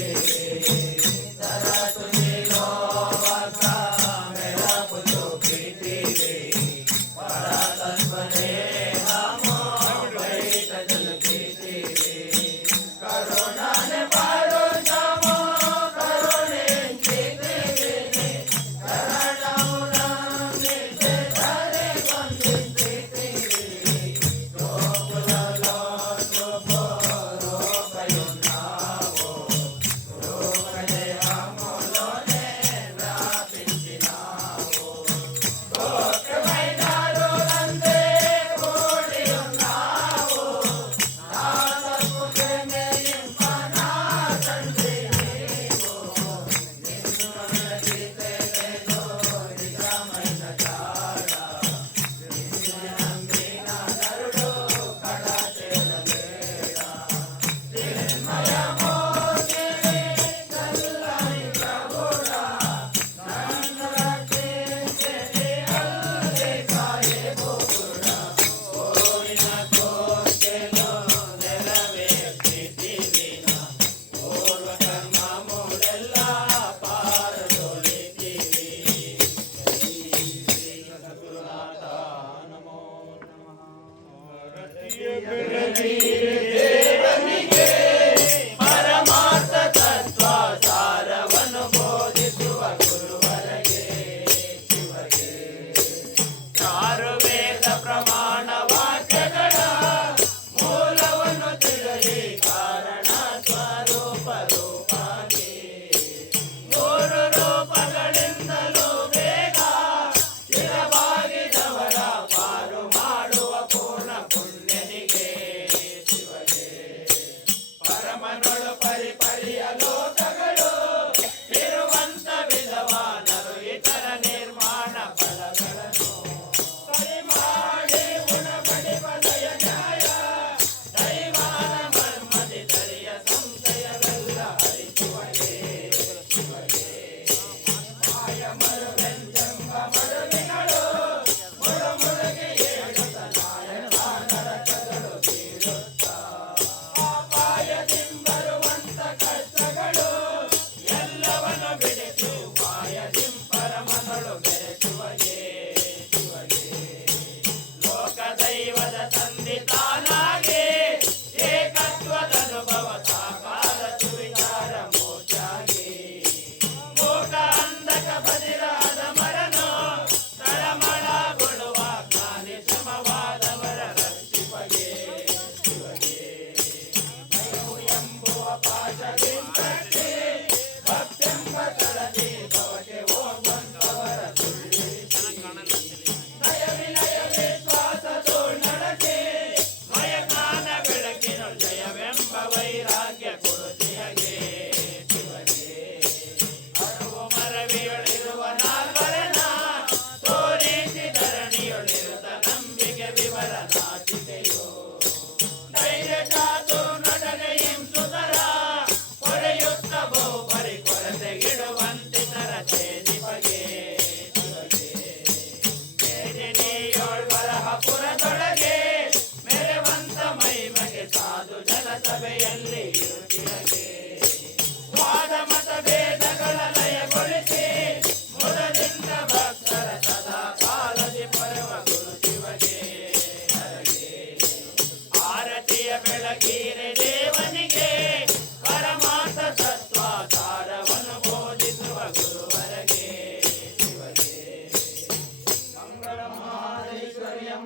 ತರತು ನಿಲೋವಕ ಮೆರಪುದು ಪ್ರೀತಿವಿ ಪರತತ್ವನೇ ನಮೋ ಬೈತ ಜಲಪಿಸಿವಿ ಕರುಣನೆ ಪಾರು ನಮೋ ಕರುಣೆ ಚಿತಿವಿನಿ ಕರಣವು ನಮ್ಮಿದೆ ಧರೆ ವಂದಿಸಿತಿವಿ ಗೋಕುಲಲೋ ಧ್ರುವೋ ರೂಪಯುನ್ನಾವೋ ರೂಪದೆ ಅಮೂಲೋನೆ ವ್ಯಾಪಿಸಿನಾವೋ ಗೋಪ್ಯಮೈನಾರು ನಂದೇ ಕೂಡಿಯುನ್ನಾವೋ ನಾದಕ್ಕೂ ಪ್ರೇಮೆಯಿಂಪನ ತಂದೆ ನೀವೋ ನಿನ್ನ ಗೀತೆಗೆನೋ ನಿಜಮೈನ ಜಾಡ ನಿನ್ನ ನಂಬಿನ ನರುಡು ಕಡತೆರಬೇಡ ಚಿನ್ಮಯ ಮೋಗಿನಿ ಕಲ್ಲೈ ಪ್ರಭುಡ ನನ್ನ ರಕ್ಷಿಸಿದೆ ಅಲ್ಲಿ ಸಾಹೇಬು ಗುರುಡ ಕೋರಿನ ಕೋರ್ಕೆಲೋ ನೆರವೇರಿಸಿದಿವಿನ ಪೂರ್ವ ಕರ್ಮ ಮೂಲೆಲ್ಲ ಪಾರದೊಲಿಸಿವಿ ಶ್ರೀ ಸದ್ಗುರುನಾಥ ನಮೋ ದೇವನಿಗೆ ಪರಮಾರ್ಥ ತತ್ವ ಸಾರವನ್ನು ಬೋಧಿಸುವ ಗುರುವರಗೆ ಶಿವಗೆ ಚಾರು ವೇದ ಪ್ರಮಾಣ ವಾಕ್ಯಗಳ ಮೂಲವನ್ನು ತಿಳಿಸಿ ಕಾರಣ ಸ್ವರೂಪ ರೂಪಾಗಿ ಮೂರು ರೂಪಗಳಿಂದಲೂ ಬೇಗ ಸ್ಥಿರವಾಗಿದವರ ಪಾರು ಮಾಡುವ ಪೂರ್ಣ ಪುಣ್ಯನಿಗೆ ಶಿವಗೆ ಪರಮನೊಳು ಪರಿಪರಿಯ ಲೋಕಗಳು ಇರುವಂತ ವಿಧವಾನರು ಇತರ ನಿರ್ಮಾಣ ಫಲಗಳನ್ನು ಪರಿಮಾಡಿ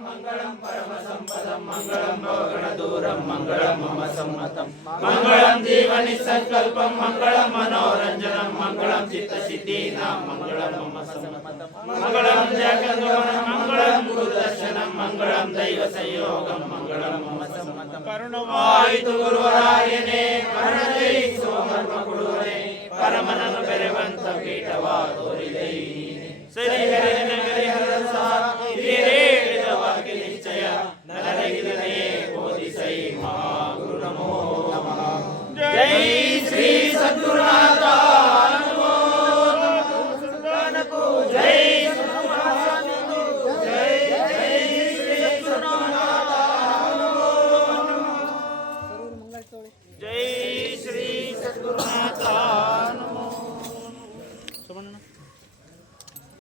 ಮಂಗಳಂ ಪರಮ ಸಂಪದಂ ಮಂಗಳಂ ಭವಗಣ ದೂರಂ ಮಂಗಳಂ ಮಮ ಸಮ್ಮತಂ ಮಂಗಳಂ ಜೀವನಿ ಸಂಕಲ್ಪಂ ಮಂಗಳಂ ಮನೋರಂಜನಂ ಮಂಗಳಂ ಚಿತ್ತ ಸಿದ್ಧೀನಾಂ ಮಂಗಳಂ ಮಮ ಸಮ್ಮತಂ ಮಂಗಳಂ ಜಗದ್ಗುಣಂ ಮಂಗಳಂ ಗುರುದರ್ಶನಂ ಮಂಗಳಂ ದೈವ ಸಂಯೋಗಂ ಮಂಗಳಂ ಮಮ ಸಮ್ಮತಂ ಕರುಣವಾಯಿತು ಗುರುವರಾಯನೇ ಕರುಣದಯಿಸುವ ಮರ್ಮ ಕೊಡುವನೆ ಪರಮನನ್ನು ಬೆರೆವಂತ ಪೀಠವಾ ತೋರಿದೈ ಸರಿಹರಿನ ಗರಿಹರಸ ಹಿರಿಯರೇಳಿದ ವಾಕ್ಯ ನಿಶ್ಚಯ ನರಗಿದನೇ ಬೋಧಿಸೈ ಮಹಾಗುರು ನಮೋ ನಮಃ ಜೈ ಶ್ರೀ ಸದ್ಗುರುನಾಥ ನಮೋ ನಮೋ ಜೈ ಸದ್ಗುರುನಾಥನಿಗೂ ಜೈ ಜೈ ಶ್ರೀ ಸದ್ಗುರುನಾಥ ನಮೋ ಜೈ